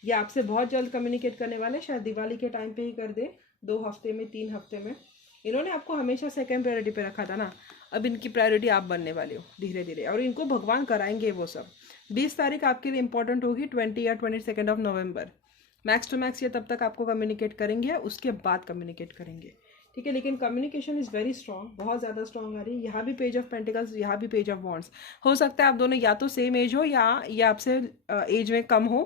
ये आपसे बहुत जल्द कम्युनिकेट करने वाले, शायद दिवाली के टाइम पे ही कर दे, 2 हफ्ते में, 3 हफ्ते में। इन्होंने आपको हमेशा सेकंड प्रायोरिटी पे रखा था ना, अब इनकी प्रायोरिटी आप बनने वाले हो धीरे धीरे, और इनको भगवान कराएंगे वो सब। 20 तारीख आपके लिए इंपॉर्टेंट होगी, 20 या 22 of November max to max. ये तब तक आपको कम्युनिकेट करेंगे, उसके बाद कम्युनिकेट करेंगे। ठीक है, लेकिन कम्युनिकेशन इज़ वेरी स्ट्रॉन्ग, बहुत ज़्यादा स्ट्रॉन्ग आ रही है। यहाँ भी पेज ऑफ पेंटिकल्स, यहाँ भी पेज ऑफ वॉन्ड्स। हो सकता है आप दोनों या तो सेम एज हो या ये आपसे एज में कम हो,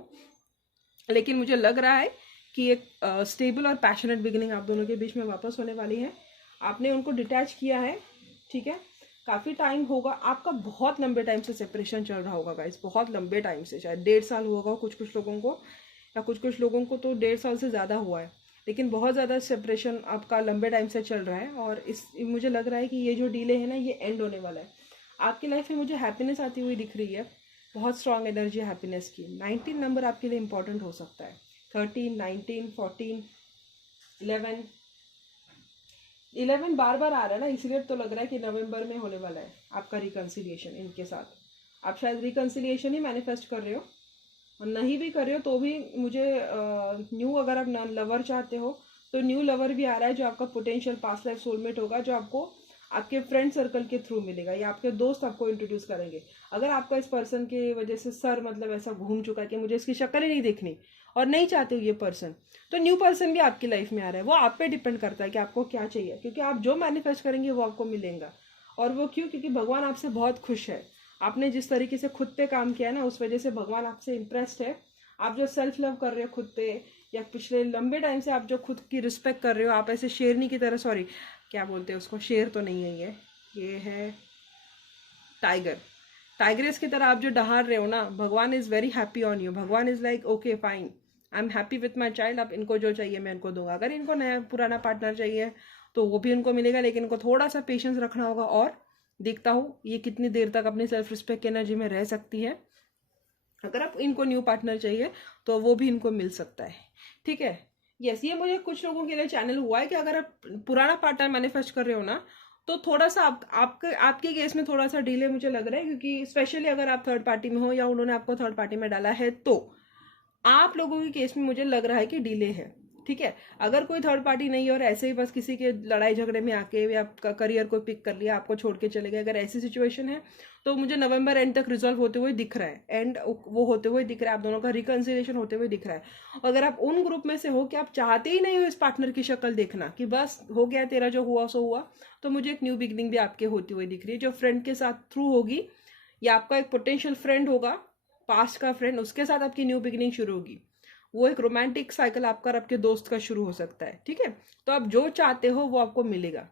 लेकिन मुझे लग रहा है कि एक स्टेबल और पैशनेट बिगिनिंग आप दोनों के बीच में वापस होने वाली है। आपने उनको डिटैच किया है, ठीक है, काफ़ी टाइम होगा आपका, बहुत लंबे टाइम से सेपरेशन चल रहा होगा गाइस, बहुत लंबे टाइम से, शायद 1.5 साल हुआ होगा कुछ लोगों को, या कुछ लोगों को तो 1.5 साल से ज़्यादा हुआ है। लेकिन बहुत ज़्यादा सेपरेशन आपका लंबे टाइम से चल रहा है, और मुझे लग रहा है कि ये जो डीले है ना, ये एंड होने वाला है। आपकी लाइफ में मुझे हैप्पीनेस आती हुई दिख रही है, बहुत स्ट्रॉन्ग एनर्जी है हैप्पीनेस की। 19 नंबर आपके लिए इंपॉर्टेंट हो सकता है, 13, 19, 14, 11 बार बार आ रहा है ना, इसलिए तो लग रहा है कि नवंबर में होने वाला है आपका रिकंसिलिएशन इनके साथ। आप शायद रिकंसिलिएशन ही मैनिफेस्ट कर रहे हो, और नहीं भी कर रहे हो तो भी मुझे न्यू, अगर आप लवर चाहते हो तो न्यू लवर भी आ रहा है, जो आपका पोटेंशियल पास्ट लाइफ सोलमेट होगा, जो आपको आपके फ्रेंड सर्कल के थ्रू मिलेगा, या आपके दोस्त आपको इंट्रोड्यूस करेंगे। अगर आपका इस पर्सन की वजह से सर मतलब ऐसा घूम चुका है कि मुझे इसकी शक्ल ही नहीं देखनी, और नहीं चाहते हो ये पर्सन, तो न्यू पर्सन भी आपकी लाइफ में आ रहा है। वो आप पे डिपेंड करता है कि आपको क्या चाहिए, क्योंकि आप जो मैनिफेस्ट करेंगे वो आपको मिलेगा। और वो क्यों, क्योंकि भगवान आपसे बहुत खुश है। आपने जिस तरीके से खुद पे काम किया है ना, उस वजह से भगवान आपसे इम्प्रेस्ड है। आप जो सेल्फ लव कर रहे हो खुद पे, या पिछले लंबे टाइम से आप जो खुद की रिस्पेक्ट कर रहे हो, आप ऐसे शेरनी की तरह, सॉरी क्या बोलते हैं उसको, शेर तो नहीं है ये है टाइगर, टाइग्रेस की तरह आप जो डहार रहे हो ना, भगवान is very happy on you. भगवान is like okay fine, I am happy with my child. अब इनको जो चाहिए मैं इनको दूंगा। अगर इनको नया पुराना पार्टनर चाहिए तो वो भी इनको मिलेगा, लेकिन इनको थोड़ा सा पेशेंस रखना होगा। और देखता हूँ ये कितनी देर तक अपनी सेल्फ रिस्पेक्ट की एनर्जी में रह सकती है। अगर आप इनको न्यू पार्टनर चाहिए तो वो भी इनको मिल सकता है। ठीक है, यस, ये मुझे कुछ लोगों के लिए चैनल हुआ है कि अगर आप पुराना पार्टनर मैनिफेस्ट कर रहे हो ना, तो थोड़ा सा आपके केस में थोड़ा सा डिले मुझे लग रहा है, क्योंकि स्पेशली अगर आप थर्ड पार्टी में हो या उन्होंने आपको थर्ड पार्टी में डाला है, तो आप लोगों के केस में मुझे लग रहा है कि डिले है। ठीक है, अगर कोई थर्ड पार्टी नहीं है और ऐसे ही बस किसी के लड़ाई झगड़े में आके या आपका करियर को पिक कर लिया, आपको छोड़ के चले गए, अगर ऐसी सिचुएशन है, तो मुझे नवंबर एंड तक रिजॉल्व होते हुए दिख रहा है, एंड वो होते हुए दिख रहा है, आप दोनों का रिकन्सिलिएशन होते हुए दिख रहा है। अगर आप उन ग्रुप में से हो कि आप चाहते ही नहीं हो इस पार्टनर की शक्ल देखना, कि बस हो गया तेरा, जो हुआ सो हुआ, तो मुझे एक न्यू बिगनिंग भी आपके होती हुई दिख रही है, जो फ्रेंड के साथ थ्रू होगी, या आपका एक पोटेंशियल फ्रेंड होगा, पास्ट का फ्रेंड, उसके साथ आपकी न्यू बिगनिंग शुरू होगी। वो एक रोमांटिक साइकिल आपका और आपके दोस्त का शुरू हो सकता है। ठीक है, तो आप जो चाहते हो वो आपको मिलेगा,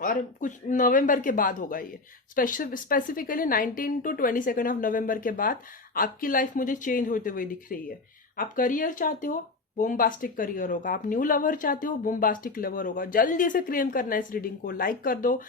और कुछ नवंबर के बाद होगा ये, स्पेसिफिकली 19 to 22 ऑफ नवंबर के बाद आपकी लाइफ मुझे चेंज होते हुए दिख रही है। आप करियर चाहते हो, बोम्बास्टिक करियर होगा। आप न्यू लवर चाहते हो, बोम्बास्टिक लवर होगा। जल्दी से क्लेम करना है इस रीडिंग को, लाइक कर दो।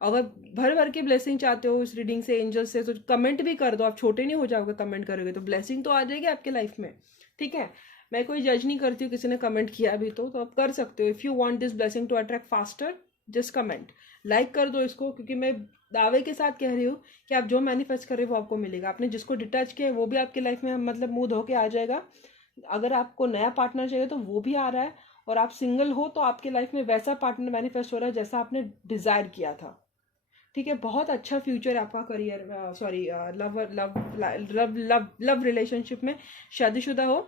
अगर भर भर के ब्लेसिंग चाहते हो इस रीडिंग से, एंजल से, तो कमेंट भी कर दो। आप छोटे नहीं हो जाओगे कमेंट करोगे तो, ब्लेसिंग तो आ जाएगी आपके लाइफ में। ठीक है, मैं कोई जज नहीं करती हूँ, किसी ने कमेंट किया भी तो आप कर सकते हो। If you want this blessing to attract faster, just comment, like कर दो इसको, क्योंकि मैं दावे के साथ कह रही हूँ कि आप जो मैनिफेस्ट कर रहे हो वो आपको मिलेगा। आपने जिसको डिटैच किया है वो भी आपकी लाइफ में मतलब मुंह धो के आ जाएगा। अगर आपको नया पार्टनर चाहिए तो वो भी आ रहा है, और आप सिंगल हो तो आपके लाइफ में वैसा पार्टनर मैनिफेस्ट हो रहा है जैसा आपने डिजायर किया था। ठीक है, बहुत अच्छा फ्यूचर है आपका career, sorry, love love love love love relationship में शादीशुदा हो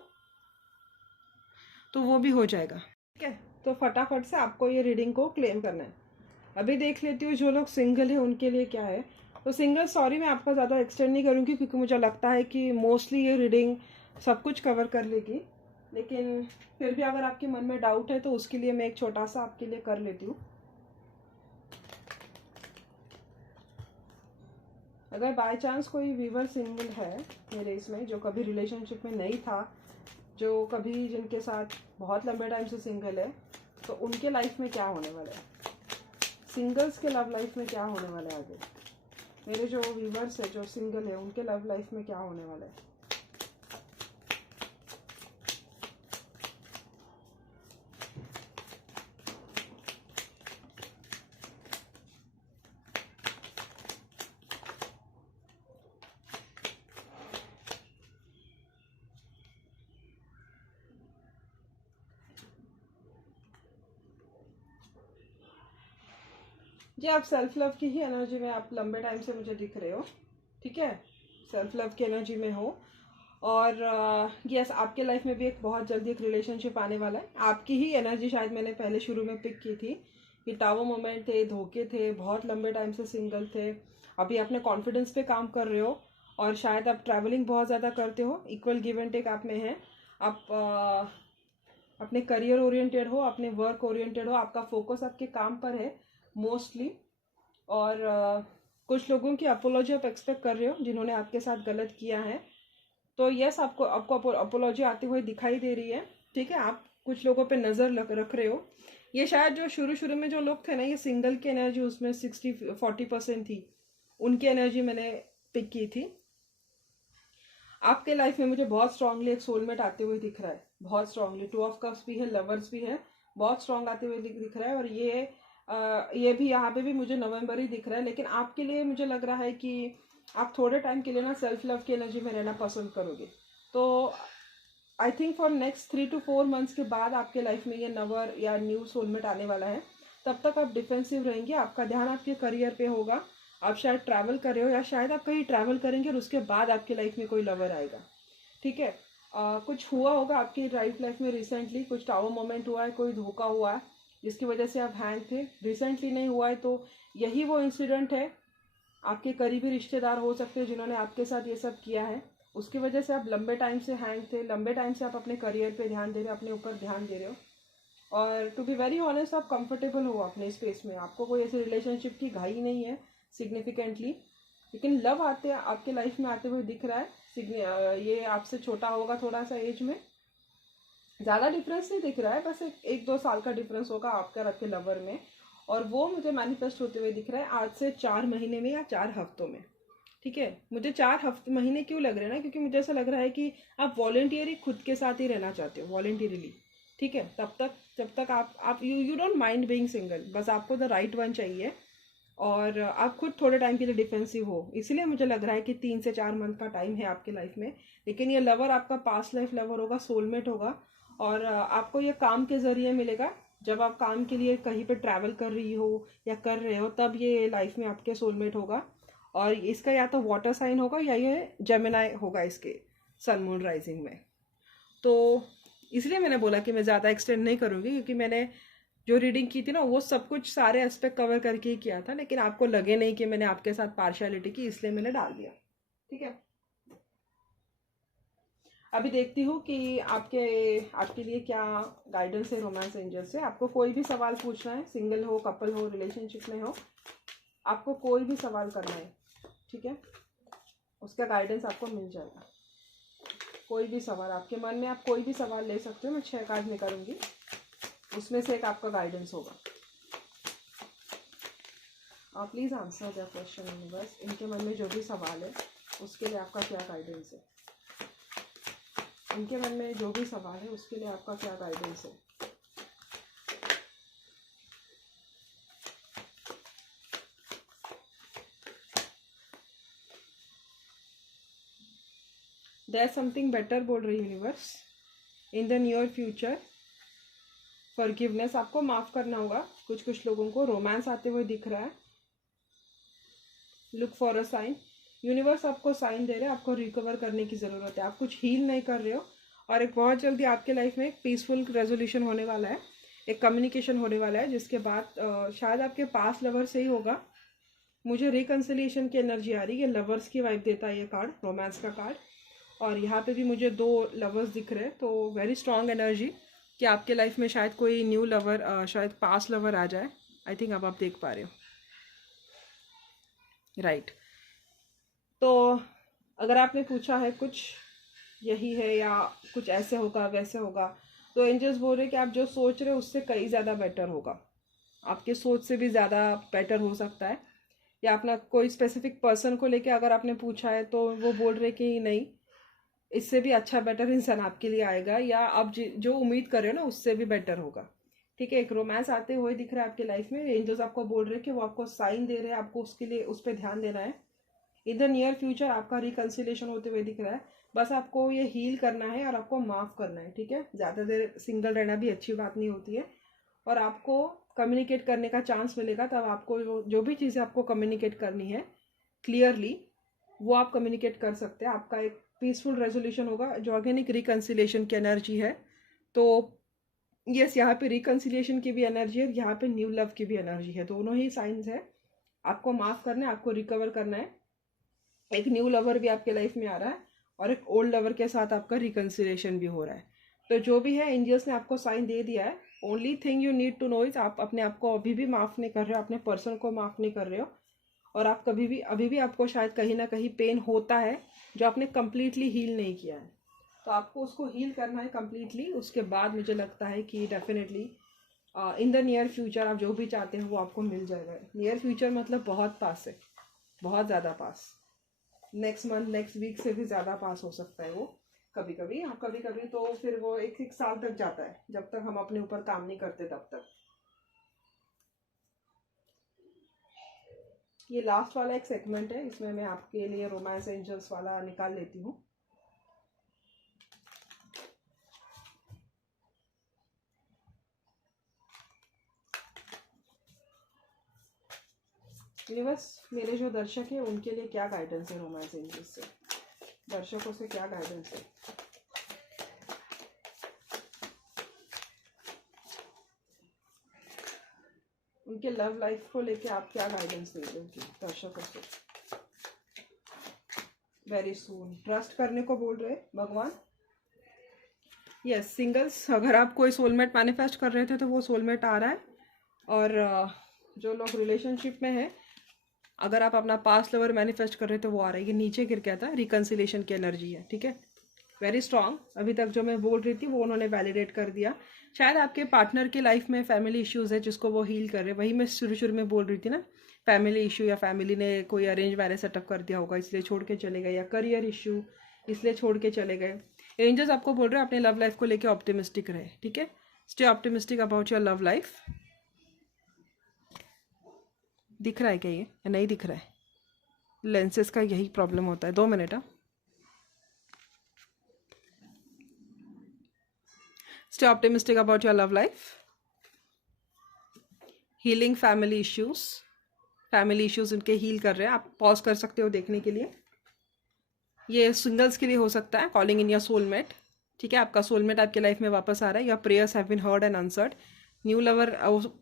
तो वो भी हो जाएगा। ठीक है, तो फटाफट से आपको ये रीडिंग को क्लेम करना है। अभी देख लेती हूँ जो लोग सिंगल है उनके लिए क्या है। तो सिंगल, सॉरी मैं आपका ज़्यादा एक्सटेंड नहीं करूँगी, क्योंकि मुझे लगता है कि मोस्टली ये रीडिंग सब कुछ कवर कर लेगी, लेकिन फिर भी अगर आपके मन में डाउट है तो उसके लिए मैं एक छोटा सा आपके लिए कर लेती हूँ। अगर बाय चांस कोई व्यूवर सिंगल है मेरे इसमें, जो कभी रिलेशनशिप में नहीं था, जो कभी जिनके साथ बहुत लंबे टाइम से सिंगल है, तो उनके लाइफ में क्या होने वाला है, सिंगल्स के लव लाइफ में क्या होने वाला है आगे, मेरे जो व्यूवर्स है जो सिंगल है उनके लव लाइफ में क्या होने वाला है। जी, आप सेल्फ लव की ही एनर्जी में आप लंबे टाइम से मुझे दिख रहे हो। ठीक है, सेल्फ लव की एनर्जी में हो, और यस, आपके लाइफ में भी एक बहुत जल्दी एक रिलेशनशिप आने वाला है। आपकी ही एनर्जी शायद मैंने पहले शुरू में पिक की थी कि टावर मोमेंट थे, धोखे थे, बहुत लंबे टाइम से सिंगल थे। अभी अपने कॉन्फिडेंस पे काम कर रहे हो, और शायद आप ट्रैवलिंग बहुत ज़्यादा करते हो, इक्वल गिव एंड टेक आप में है। आप अपने करियर ओरिएंटेड हो, अपने वर्क ओरिएंटेड हो, आपका फोकस आपके काम पर है मोस्टली। और कुछ लोगों की अपोलॉजी आप एक्सपेक्ट कर रहे हो जिन्होंने आपके साथ गलत किया है, तो यस, आपको आपको अपोलॉजी आती हुई दिखाई दे रही है। ठीक है, आप कुछ लोगों पे नज़र रख रहे हो। ये शायद जो शुरू शुरू में जो लोग थे ना, ये सिंगल की एनर्जी उसमें 60-40% थी, उनकी एनर्जी मैंने पिक की थी। आपके लाइफ में मुझे बहुत स्ट्रांगली एक सोलमेट आते हुए दिख रहा है, बहुत स्ट्रांगली। 2 ऑफ कप्स भी है, लवर्स भी है, बहुत स्ट्रांग आते हुए दिख रहा है। और ये भी यहाँ पे भी मुझे नवंबर ही दिख रहा है, लेकिन आपके लिए मुझे लग रहा है कि आप थोड़े टाइम के लिए ना सेल्फ लव की एनर्जी में रहना पसंद करोगे। तो I think for next 3 to 4 months के बाद आपके लाइफ में ये नवर या न्यू सोलमेट आने वाला है। तब तक आप डिफेंसिव रहेंगे, आपका ध्यान आपके करियर पे होगा। आप शायद ट्रैवल कर रहे हो, या शायद आप कहीं ट्रैवल करेंगे और उसके बाद आपकी लाइफ में कोई लवर आएगा। ठीक है, कुछ हुआ होगा आपकी लाइफ में रिसेंटली, कुछ टावर मोमेंट हुआ है, कोई धोखा हुआ है जिसकी वजह से आप हैंग थे। रिसेंटली नहीं हुआ है तो यही वो इंसिडेंट है। आपके करीबी रिश्तेदार हो सकते हैं जिन्होंने आपके साथ ये सब किया है, उसकी वजह से आप लंबे टाइम से हैंग थे, लंबे टाइम से आप अपने करियर पे ध्यान दे रहे हो, अपने ऊपर ध्यान दे रहे हो। और टू बी वेरी ऑनेस्ट, आप कंफर्टेबल हो अपने स्पेस में, आपको कोई ऐसी रिलेशनशिप की घाई नहीं है सिग्निफिकेंटली। लेकिन लव आते आपके लाइफ में आते हुए दिख रहा है। ये आपसे छोटा होगा थोड़ा सा एज में, ज़्यादा डिफरेंस नहीं दिख रहा है, बस 1-2 साल का डिफरेंस होगा आपके और आपके लवर में। और वो मुझे मैनिफेस्ट होते हुए दिख रहा है आज से 4 महीने में या 4 हफ्तों में। ठीक है, मुझे 4 महीने क्यों लग रहे हैं ना, क्योंकि मुझे ऐसा लग रहा है कि आप वॉलेंटियरली खुद के साथ ही रहना चाहते हो, वॉलेंटियरली। ठीक है, तब तक जब तक आप you don't mind being single, बस आपको द राइट वन चाहिए और आप खुद थोड़े टाइम के लिए डिफेंसिव हो। इसलिए मुझे लग रहा है कि 3 से 4 मंथ का टाइम है आपके लाइफ में। लेकिन ये लवर आपका पास्ट लाइफ लवर होगा, सोलमेट होगा और आपको ये काम के ज़रिए मिलेगा। जब आप काम के लिए कहीं पे ट्रैवल कर रही हो या कर रहे हो तब ये लाइफ में आपके सोलमेट होगा। और इसका या तो वाटर साइन होगा या ये जेमिनाई होगा इसके सन मून राइजिंग में। तो इसलिए मैंने बोला कि मैं ज़्यादा एक्सटेंड नहीं करूँगी, क्योंकि मैंने जो रीडिंग की थी ना वो सब कुछ सारे एस्पेक्ट कवर करके ही किया था, लेकिन आपको लगे नहीं कि मैंने आपके साथ पार्शियलिटी की, इसलिए मैंने डाल दिया। ठीक है, अभी देखती हूँ कि आपके लिए क्या गाइडेंस है रोमांस एंजल से। आपको कोई भी सवाल पूछना है, सिंगल हो, कपल हो, रिलेशनशिप में हो, आपको कोई भी सवाल करना है, ठीक है, उसका गाइडेंस आपको मिल जाएगा। कोई भी सवाल आपके मन में, आप कोई भी सवाल ले सकते हो। मैं 6 कार्ड निकालूंगी, उसमें से एक आपका गाइडेंस होगा। आप please answer the question universe. इनके मन में जो भी सवाल है उसके लिए आपका क्या गाइडेंस है। इनके मन में जो भी सवाल है उसके लिए आपका क्या गाइडेंस है। देयर समथिंग बेटर बोल रही universe in the near future. Forgiveness, आपको माफ़ करना होगा। कुछ लोगों को रोमांस आते हुए दिख रहा है। Look for a sign. Universe आपको साइन दे रहे हैं, आपको रिकवर करने की ज़रूरत है। आप कुछ हील नहीं कर रहे हो और एक बहुत जल्दी आपके लाइफ में एक पीसफुल रेजोल्यूशन होने वाला है, एक कम्युनिकेशन होने वाला है, जिसके बाद शायद आपके पास लवर से ही होगा। मुझे रिकन्सिलिएशन की एनर्जी आ रही है। लवर्स की वाइब देता है ये कार्ड, रोमांस का कार्ड। और यहाँ पे भी मुझे 2 लवर्स दिख रहे हैं, तो वेरी स्ट्रॉन्ग एनर्जी कि आपके लाइफ में शायद कोई न्यू लवर, शायद पास लवर आ जाए। आई थिंक अब आप देख पा रहे हो, राइट। तो अगर आपने पूछा है कुछ यही है या कुछ ऐसे होगा वैसे होगा, तो एंजल्स बोल रहे हैं कि आप जो सोच रहे हो उससे कहीं ज़्यादा बेटर होगा। आपके सोच से भी ज़्यादा बेटर हो सकता है। या अपना कोई स्पेसिफिक पर्सन को लेके अगर आपने पूछा है तो वो बोल रहे कि नहीं, इससे भी अच्छा बेटर इंसान आपके लिए आएगा, या आप जो उम्मीद कर रहे हो ना उससे भी बेटर होगा। ठीक है, एक रोमांस आते हुए दिख रहा है आपके लाइफ में। एंजल्स आपको बोल रहे हैं कि वो आपको साइन दे रहे हैं, आपको उसके लिए उस पर ध्यान देना है। इन द नियर फ्यूचर आपका रिकन्सिलेशन होते हुए दिख रहा है। बस आपको ये हील करना है और आपको माफ़ करना है। ठीक है, ज़्यादा देर सिंगल रहना भी अच्छी बात नहीं होती है। और आपको कम्युनिकेट करने का चांस मिलेगा, तब आपको जो भी चीज़ें आपको कम्युनिकेट करनी है क्लियरली वो आप कम्युनिकेट कर सकते हैं। आपका एक पीसफुल रेजोल्यूशन होगा जो अगेन एक रिकन्सिलेशन की एनर्जी है। तो यस, यहाँ पे रिकन्सिलिएशन की भी एनर्जी है, यहाँ पे न्यू लव की भी एनर्जी है। दोनों ही साइंस है। आपको माफ़ करना है, आपको रिकवर करना है। एक न्यू लवर भी आपके लाइफ में आ रहा है और एक ओल्ड लवर के साथ आपका रिकन्सिलिएशन भी हो रहा है। तो जो भी है, एंजल्स ने आपको साइन दे दिया है। Only thing you need to know is आप अपने आप को अभी भी माफ़ नहीं कर रहे हो, अपने पर्सन को माफ़ नहीं कर रहे हो। और आप अभी भी आपको शायद कहीं ना कहीं पेन होता है जो आपने कंप्लीटली हील नहीं किया है। तो आपको उसको हील करना है कंप्लीटली। उसके बाद मुझे लगता है कि definitely in the near future आप जो भी चाहते हैं वो आपको मिल जाएगा। नियर फ्यूचर मतलब बहुत पास है, बहुत ज़्यादा पास। नेक्स्ट मंथ, नेक्स्ट वीक से भी ज़्यादा पास हो सकता है वो। कभी कभी कभी कभी तो फिर वो 1 साल तक जाता है, जब तक हम अपने ऊपर काम नहीं करते तब तक। ये लास्ट वाला एक सेगमेंट है, इसमें मैं आपके लिए रोमांस एंजल्स वाला निकाल लेती हूँ। यूनिवर्स, मेरे जो दर्शक है उनके लिए क्या गाइडेंस है रोमांस एंजल्स से। दर्शकों से क्या गाइडेंस है। उनके लव लाइफ को लेके आप क्या गाइडेंस दे रहे हो दर्शकों से। वेरी सून ट्रस्ट करने को बोल रहे भगवान। यस, सिंगल्स, अगर आप कोई सोलमेट मैनिफेस्ट कर रहे थे तो वो सोलमेट आ रहा है। और जो लोग रिलेशनशिप में है, अगर आप अपना पास्ट लवर मैनिफेस्ट कर रहे थे वो आ रहा है। ये नीचे गिर गया था, रिकन्सिलेशन की एनर्जी है। ठीक है, वेरी स्ट्रॉन्ग। अभी तक जो मैं बोल रही थी वो उन्होंने वैलिडेट कर दिया। शायद आपके पार्टनर की लाइफ में फैमिली इश्यूज़ है जिसको वो हील कर रहे हैं। वही मैं शुरू में बोल रही थी ना, फैमिली इशू, या फैमिली ने कोई अरेंज मैरिज सेटअप कर दिया होगा इसलिए छोड़ के चले गए, या करियर इशू इसलिए छोड़ के चले गए। एंजल्स आपको बोल रहे हैं अपने लव लाइफ को लेके ऑप्टिमिस्टिक रहे, ठीक है। Stay optimistic about your love life. दिख रहा है क्या ये या नहीं दिख रहा है? लेंसेज का यही प्रॉब्लम होता है। 2 minute. Stay optimistic about your love life. Healing family issues, family issues उनके हील कर रहे हैं। आप पॉज कर सकते हो देखने के लिए। ये सिंगल्स के लिए हो सकता है, कॉलिंग इन योर सोलमेट, ठीक है। आपका सोलमेट आपके लाइफ में वापस आ रहा है। Your prayers have been heard and answered. New lover,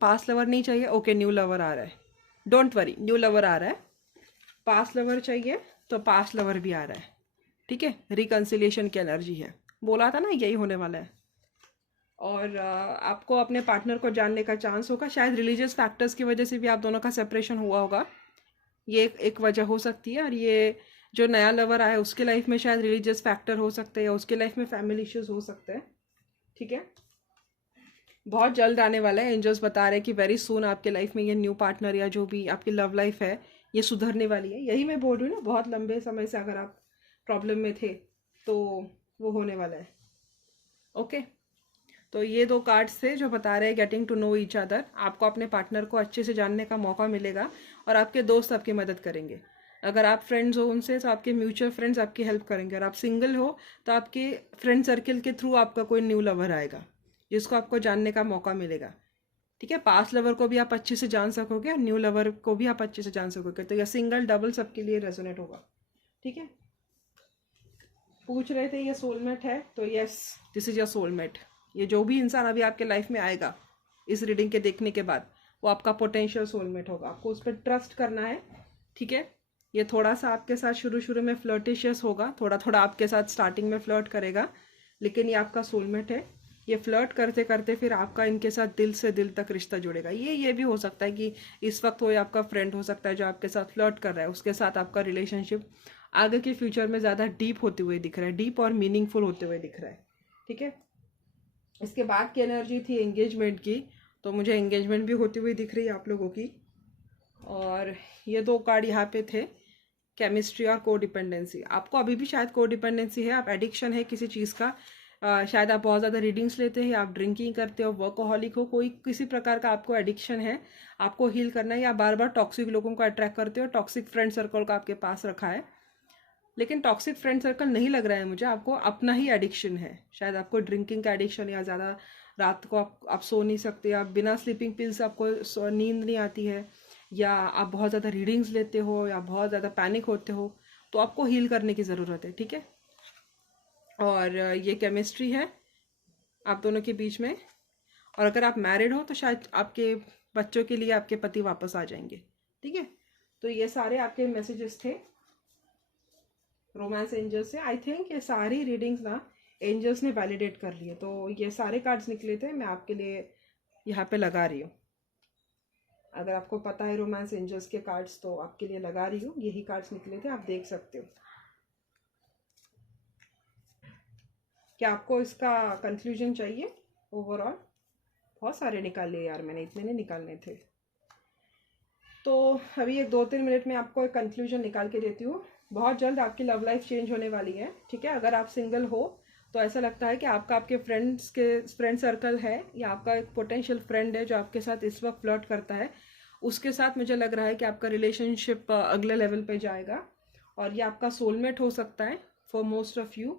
past lover नहीं चाहिए, ओके न्यू लवर आ रहा है, डोंट वरी, न्यू लवर आ रहा है। पास्ट लवर चाहिए तो पास्ट लवर भी आ रहा है, ठीक है। रिकन्सिलिएशन की एनर्जी है, बोला था ना यही होने वाला है। और आपको अपने पार्टनर को जानने का चांस होगा। शायद रिलीजियस फैक्टर्स की वजह से भी आप दोनों का सेपरेशन हुआ होगा, ये एक वजह हो सकती है। और ये जो नया लवर आया उसके लाइफ में शायद रिलीजियस फैक्टर हो सकते हैं, या उसके लाइफ में फैमिली इश्यूज हो सकते हैं, ठीक है। बहुत जल्द आने वाला है। एंजल्स बता रहे हैं कि वेरी सून आपके लाइफ में ये न्यू पार्टनर या जो भी आपकी लव लाइफ है ये सुधरने वाली है। यही मैं बोल रही हूँ ना, बहुत लंबे समय से अगर आप प्रॉब्लम में थे तो वो होने वाला है, ओके। तो ये 2 कार्ड्स थे जो बता रहे हैं getting to know each other. आपको अपने पार्टनर को अच्छे से जानने का मौका मिलेगा और आपके दोस्त आपकी मदद करेंगे। अगर आप फ्रेंड्स हो उनसे तो आपके म्यूचुअल फ्रेंड्स आपकी हेल्प करेंगे। और आप सिंगल हो तो आपके फ्रेंड सर्किल के थ्रू आपका कोई न्यू लवर आएगा जिसको आपको जानने का मौका मिलेगा, ठीक है। पास्ट लवर को भी आप अच्छे से जान सकोगे और न्यू लवर को भी आप अच्छे से जान सकोगे। तो यह सिंगल डबल सबके लिए रेजोनेट होगा, ठीक है। पूछ रहे थे ये सोलमेट है, तो yes this is your soulmate. ये जो भी इंसान अभी आपके लाइफ में आएगा इस रीडिंग के देखने के बाद वो आपका पोटेंशियल सोलमेट होगा। आपको उस पर ट्रस्ट करना है, ठीक है। ये थोड़ा सा आपके साथ शुरू शुरू में फ्लर्टिशियस होगा, थोड़ा थोड़ा आपके साथ स्टार्टिंग में फ्लर्ट करेगा, लेकिन ये आपका सोलमेट है। ये फ्लर्ट करते करते फिर आपका इनके साथ दिल से दिल तक रिश्ता जुड़ेगा। ये भी हो सकता है कि इस वक्त वो आपका फ्रेंड हो सकता है जो आपके साथ फ्लर्ट कर रहा है, उसके साथ आपका रिलेशनशिप आगे के फ्यूचर में ज़्यादा डीप होते हुए दिख रहा है, डीप और मीनिंगफुल होते हुए दिख रहा है, ठीक है। इसके बाद की एनर्जी थी एंगेजमेंट की, तो मुझे एंगेजमेंट भी होती हुई दिख रही है आप लोगों की। और ये 2 कार्ड यहाँ पे थे, केमिस्ट्री और कोडिपेंडेंसी। आपको अभी भी शायद कोडिपेंडेंसी है, आप एडिक्शन है किसी चीज़ का। शायद आप बहुत ज़्यादा रीडिंग्स लेते हैं, आप ड्रिंकिंग करते हो, वर्कोहॉलिक हो, कोई किसी प्रकार का आपको एडिक्शन है, आपको हील करना है। या बार बार टॉक्सिक लोगों को अट्रैक्ट करते हो, टॉक्सिक फ्रेंड सर्कल का आपके पास रखा है। लेकिन टॉक्सिक फ्रेंड सर्कल नहीं लग रहा है मुझे, आपको अपना ही एडिक्शन है। शायद आपको ड्रिंकिंग का एडिक्शन, या ज़्यादा रात को आप सो नहीं सकते, आप बिना स्लीपिंग पिल्स आपको नींद नहीं आती है, या आप बहुत ज़्यादा रीडिंग्स लेते हो, या बहुत ज़्यादा पैनिक होते हो, तो आपको हील करने की ज़रूरत है, ठीक है। और ये केमिस्ट्री है आप दोनों के बीच में। और अगर आप मैरिड हो तो शायद आपके बच्चों के लिए आपके पति वापस आ जाएंगे, ठीक है। तो ये सारे आपके मैसेजेस थे रोमांस एंजल्स से। आई थिंक ये सारी रीडिंग्स ना एंजल्स ने वैलिडेट कर लिए, तो ये सारे कार्ड्स निकले थे, मैं आपके लिए यहाँ पे लगा रही हूँ। अगर आपको पता है रोमांस एंजल्स के कार्ड्स तो आपके लिए लगा रही हूँ। यही कार्ड्स निकले थे, आप देख सकते हो। क्या आपको इसका कंक्लूजन चाहिए ओवरऑल? बहुत सारे निकाल लिए यार मैंने, इतने नहीं निकालने थे। तो अभी एक 2-3 मिनट में आपको एक कंक्लूजन निकाल के देती हूँ। बहुत जल्द आपकी लव लाइफ चेंज होने वाली है, ठीक है। अगर आप सिंगल हो तो ऐसा लगता है कि आपका आपके फ्रेंड सर्कल है, या आपका एक पोटेंशियल फ्रेंड है जो आपके साथ इस वक्त फ्लर्ट करता है, उसके साथ मुझे लग रहा है कि आपका रिलेशनशिप अगले लेवल पे जाएगा। और ये आपका सोलमेट हो सकता है फॉर मोस्ट ऑफ यू।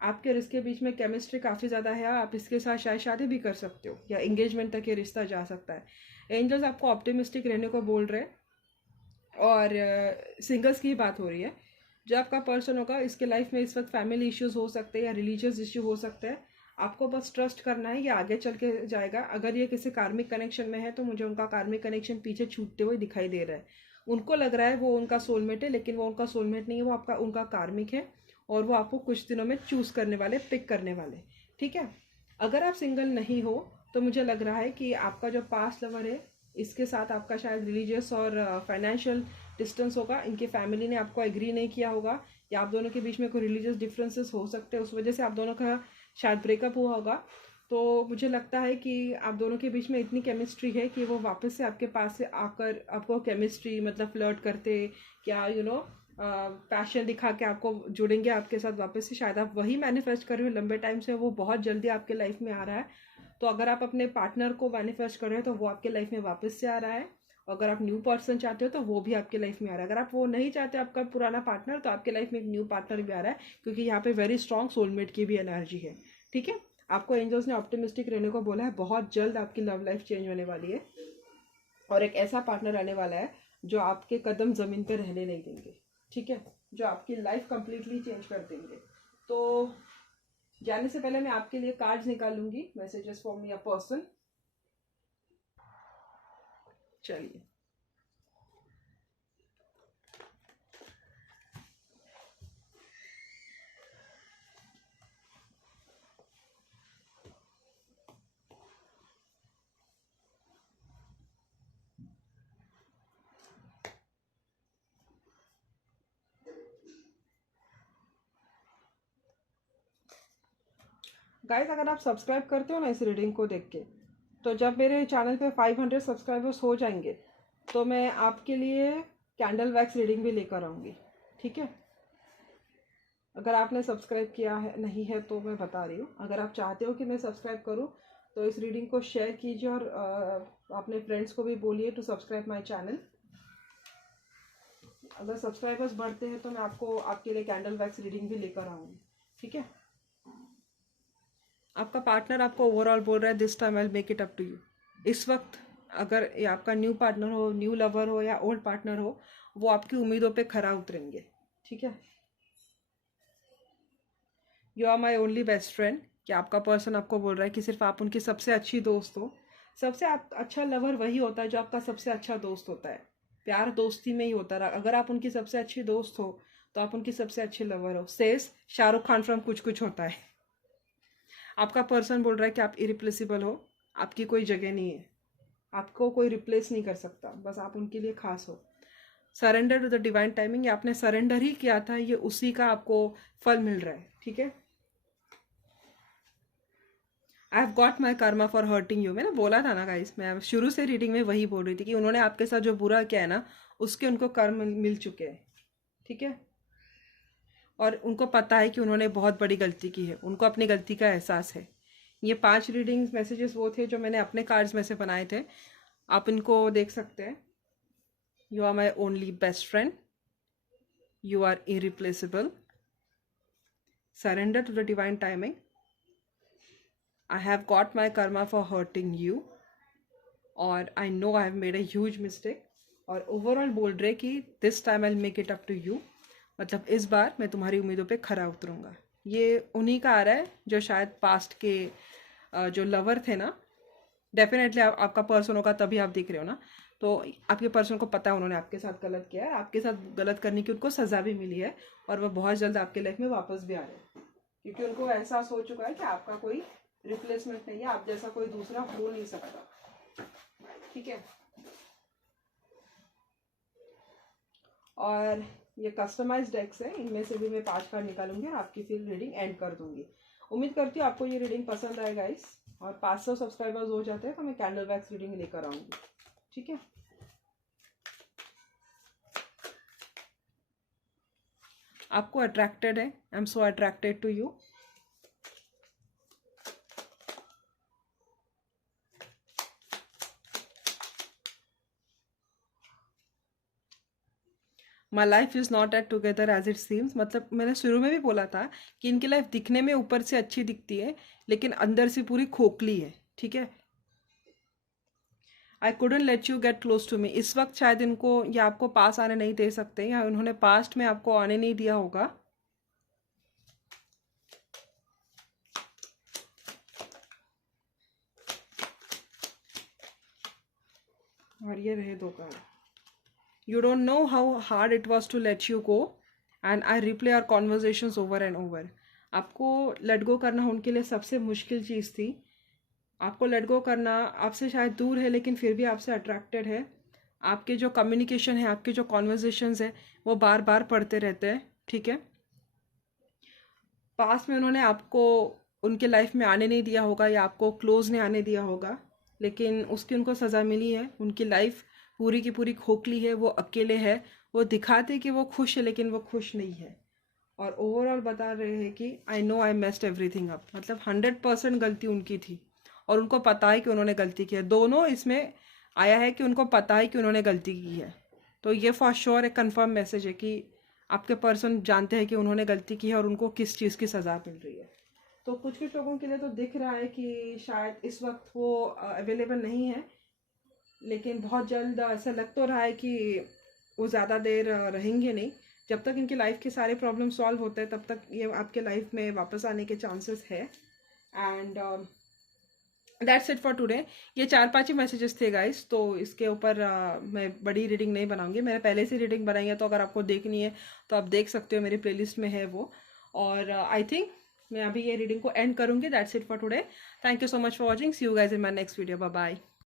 आपके और इसके बीच में केमिस्ट्री काफ़ी ज़्यादा है, आप इसके साथ शायद शादी भी कर सकते हो, या एंगेजमेंट तक ये रिश्ता जा सकता है। एंजल्स आपको ऑप्टिमिस्टिक रहने को बोल रहे हैं। और सिंगल्स की बात हो रही है। जो आपका पर्सन होगा इसके लाइफ में इस वक्त फैमिली इश्यूज हो सकते हैं, या रिलीजियस इश्यू हो सकते हैं। आपको बस ट्रस्ट करना है, ये आगे चल के जाएगा। अगर ये किसी कार्मिक कनेक्शन में है तो मुझे उनका कार्मिक कनेक्शन पीछे छूटते हुए दिखाई दे रहा है। उनको लग रहा है वो उनका सोलमेट है, लेकिन वो उनका सोलमेट नहीं है, वो आपका उनका कार्मिक है। और वो आपको कुछ दिनों में चूज करने वाले, पिक करने वाले, ठीक है। अगर आप सिंगल नहीं हो तो मुझे लग रहा है कि आपका जो पास्ट लवर है इसके साथ आपका शायद रिलीजियस और फाइनेंशियल डिस्टेंस होगा। इनकी फैमिली ने आपको एग्री नहीं किया होगा, या आप दोनों के बीच में कोई रिलीजियस डिफरेंसेस हो सकते हैं, उस वजह से आप दोनों का शायद ब्रेकअप हुआ होगा। तो मुझे लगता है कि आप दोनों के बीच में इतनी केमिस्ट्री है कि वो वापस से आपके पास से आकर आपको केमिस्ट्री मतलब फ्लर्ट करते, क्या पैशन दिखा के आपको जुड़ेंगे आपके साथ वापस से। शायद आप वही मैनिफेस्ट कर रहे हो लंबे टाइम से, वो बहुत जल्दी आपके लाइफ में आ रहा है। तो अगर आप अपने पार्टनर को मैनिफेस्ट कर रहे हो तो वो आपके लाइफ में वापस से आ रहा है। अगर आप न्यू पर्सन चाहते हो तो वो भी आपके लाइफ में आ रहा है। अगर आप वो नहीं चाहते आपका पुराना पार्टनर, तो आपके लाइफ में एक न्यू पार्टनर भी आ रहा है, क्योंकि यहाँ पे वेरी स्ट्रॉन्ग सोलमेट की भी एनर्जी है। ठीक है, आपको एंजल्स ने ऑप्टिमिस्टिक रहने को बोला है। बहुत जल्द आपकी लव लाइफ चेंज होने वाली है और एक ऐसा पार्टनर आने वाला है जो आपके कदम जमीन पे रहने नहीं देंगे। ठीक है, जो आपकी लाइफ कंप्लीटली चेंज कर देंगे। तो जाने से पहले मैं आपके लिए कार्ड्स निकालूंगी, messages for me a person. चलिए, गाइस अगर आप सब्सक्राइब करते हो ना इस रीडिंग को देख के, तो जब मेरे चैनल पे 500 सब्सक्राइबर्स हो जाएंगे तो मैं आपके लिए कैंडल वैक्स रीडिंग भी लेकर आऊँगी। ठीक है, अगर आपने सब्सक्राइब किया है नहीं है तो मैं बता रही हूँ, अगर आप चाहते हो कि मैं सब्सक्राइब करूँ तो इस रीडिंग को शेयर कीजिए और अपने फ्रेंड्स को भी बोलिए टू सब्सक्राइब माई चैनल। अगर सब्सक्राइबर्स बढ़ते हैं तो मैं आपको आपके लिए कैंडल वैक्स रीडिंग भी लेकर आऊँगी। ठीक है, आपका पार्टनर आपको ओवरऑल बोल रहा है this time I will make it up to you. इस वक्त अगर ये आपका न्यू पार्टनर हो, न्यू लवर हो या ओल्ड पार्टनर हो, वो आपकी उम्मीदों पे खरा उतरेंगे। ठीक है, you are my only best friend, कि आपका पर्सन आपको बोल रहा है कि सिर्फ आप उनकी सबसे अच्छी दोस्त हो। सबसे अच्छा लवर वही होता है जो आपका सबसे अच्छा दोस्त होता है। प्यार दोस्ती में ही होता है। अगर आप उनकी सबसे अच्छी दोस्त हो तो आप उनकी सबसे अच्छे लवर हो। सेज शाहरुख खान फ्रॉम कुछ कुछ होता है। आपका पर्सन बोल रहा है कि आप इरिप्लेसिबल हो, आपकी कोई जगह नहीं है, आपको कोई रिप्लेस नहीं कर सकता, बस आप उनके लिए खास हो। Surrender to the divine timing, आपने सरेंडर ही किया था, ये उसी का आपको फल मिल रहा है। ठीक है, आई have got my karma for hurting you. मैंने बोला था ना गाइस, मैं शुरू से रीडिंग में वही बोल रही थी कि उन्होंने आपके साथ जो बुरा किया है ना, उसके उनको कर्म मिल चुके हैं। ठीक है, और उनको पता है कि उन्होंने बहुत बड़ी गलती की है, उनको अपनी गलती का एहसास है। ये 5 रीडिंग्स मैसेजेस वो थे जो मैंने अपने कार्ड्स में से बनाए थे, आप इनको देख सकते हैं। You are my only best friend, you are irreplaceable, surrender to the divine timing, I have got my karma for hurting you, और I know I have made a huge mistake. और ओवरऑल बोल रहे कि this time I make it up to you, मतलब इस बार मैं तुम्हारी उम्मीदों पे खरा उतरूंगा। ये उन्हीं का आ रहा है जो शायद पास्ट के जो लवर थे ना, डेफिनेटली आपका पर्सन होगा तभी आप देख रहे हो ना। तो आपके पर्सन को पता है उन्होंने आपके साथ गलत किया है, आपके साथ गलत करने की उनको सज़ा भी मिली है, और वह बहुत जल्द आपके लाइफ में वापस भी आ रहे हैं, क्योंकि उनको एहसास हो चुका है कि आपका कोई रिप्लेसमेंट नहीं है, आप जैसा कोई दूसरा हो नहीं सकता। ठीक है, और ये कस्टमाइज डेक्स है, इनमें से भी मैं 5 कार्ड निकालूंगी और आपकी फिर रीडिंग एंड कर दूंगी। उम्मीद करती हूँ आपको ये रीडिंग पसंद आएगा गाइस, और 500 सब्सक्राइबर्स हो जाते हैं तो मैं कैंडल वैक्स रीडिंग लेकर आऊंगी। ठीक है, आपको अट्रैक्टेड है, I am so attracted to you. My life is not at together as it seems, मतलब मैंने शुरू में भी बोला था कि इनकी लाइफ दिखने में ऊपर से अच्छी दिखती है लेकिन अंदर से पूरी खोखली है। ठीक है, I couldn't let you get close to me, इस वक्त शायद इनको या आपको पास आने नहीं दे सकते, या उन्होंने पास्ट में आपको आने नहीं दिया होगा। और ये रहे 2 card. You don't know how hard it was to let you go and I replay our conversations over and over. आपको लेट गो करना उनके लिए सबसे मुश्किल चीज़ थी। आपको लेट गो करना, आपसे शायद दूर है लेकिन फिर भी आपसे अट्रैक्टेड है। आपके जो कम्युनिकेशन है, आपके जो कॉन्वर्जेशंस है, वो बार बार पढ़ते रहते हैं। ठीक है, पास में उन्होंने आपको उनके लाइफ में आने नहीं दिया होगा या आपको क्लोज नहीं आने दिया होगा, लेकिन उसकी उनको सज़ा मिली है। उनकी लाइफ पूरी की पूरी खोखली है, वो अकेले है, वो दिखाते कि वो खुश है लेकिन वो खुश नहीं है, और ओवरऑल बता रहे हैं कि आई नो आई मेस्ड एवरीथिंग अप, मतलब 100% गलती उनकी थी और उनको पता है कि उन्होंने गलती की है। दोनों इसमें आया है कि उनको पता है कि उन्होंने गलती की है। तो ये फॉर श्योर एक कंफर्म मैसेज है कि आपके पर्सन जानते हैं कि उन्होंने गलती की है और उनको किस चीज़ की सज़ा मिल रही है। तो कुछ कुछ लोगों के लिए तो दिख रहा है कि शायद इस वक्त वो अवेलेबल नहीं है, लेकिन बहुत जल्द ऐसा लग तो रहा है कि वो ज़्यादा देर रहेंगे नहीं। जब तक इनकी लाइफ के सारे प्रॉब्लम सॉल्व होते हैं तब तक ये आपके लाइफ में वापस आने के चांसेस है। And that's it for today. ये 4-5 ही मैसेजेस थे गाइस, तो इसके ऊपर मैं बड़ी रीडिंग नहीं बनाऊंगी। मैंने पहले से रीडिंग बनाई है, तो अगर आपको देखनी है तो आप देख सकते हो, मेरी प्लेलिस्ट में है वो। और आई थिंक मैं अभी ये रीडिंग को एंड करूंगी। That's it for today. Thank you so much for watching. See you guys in my next video. Bye bye.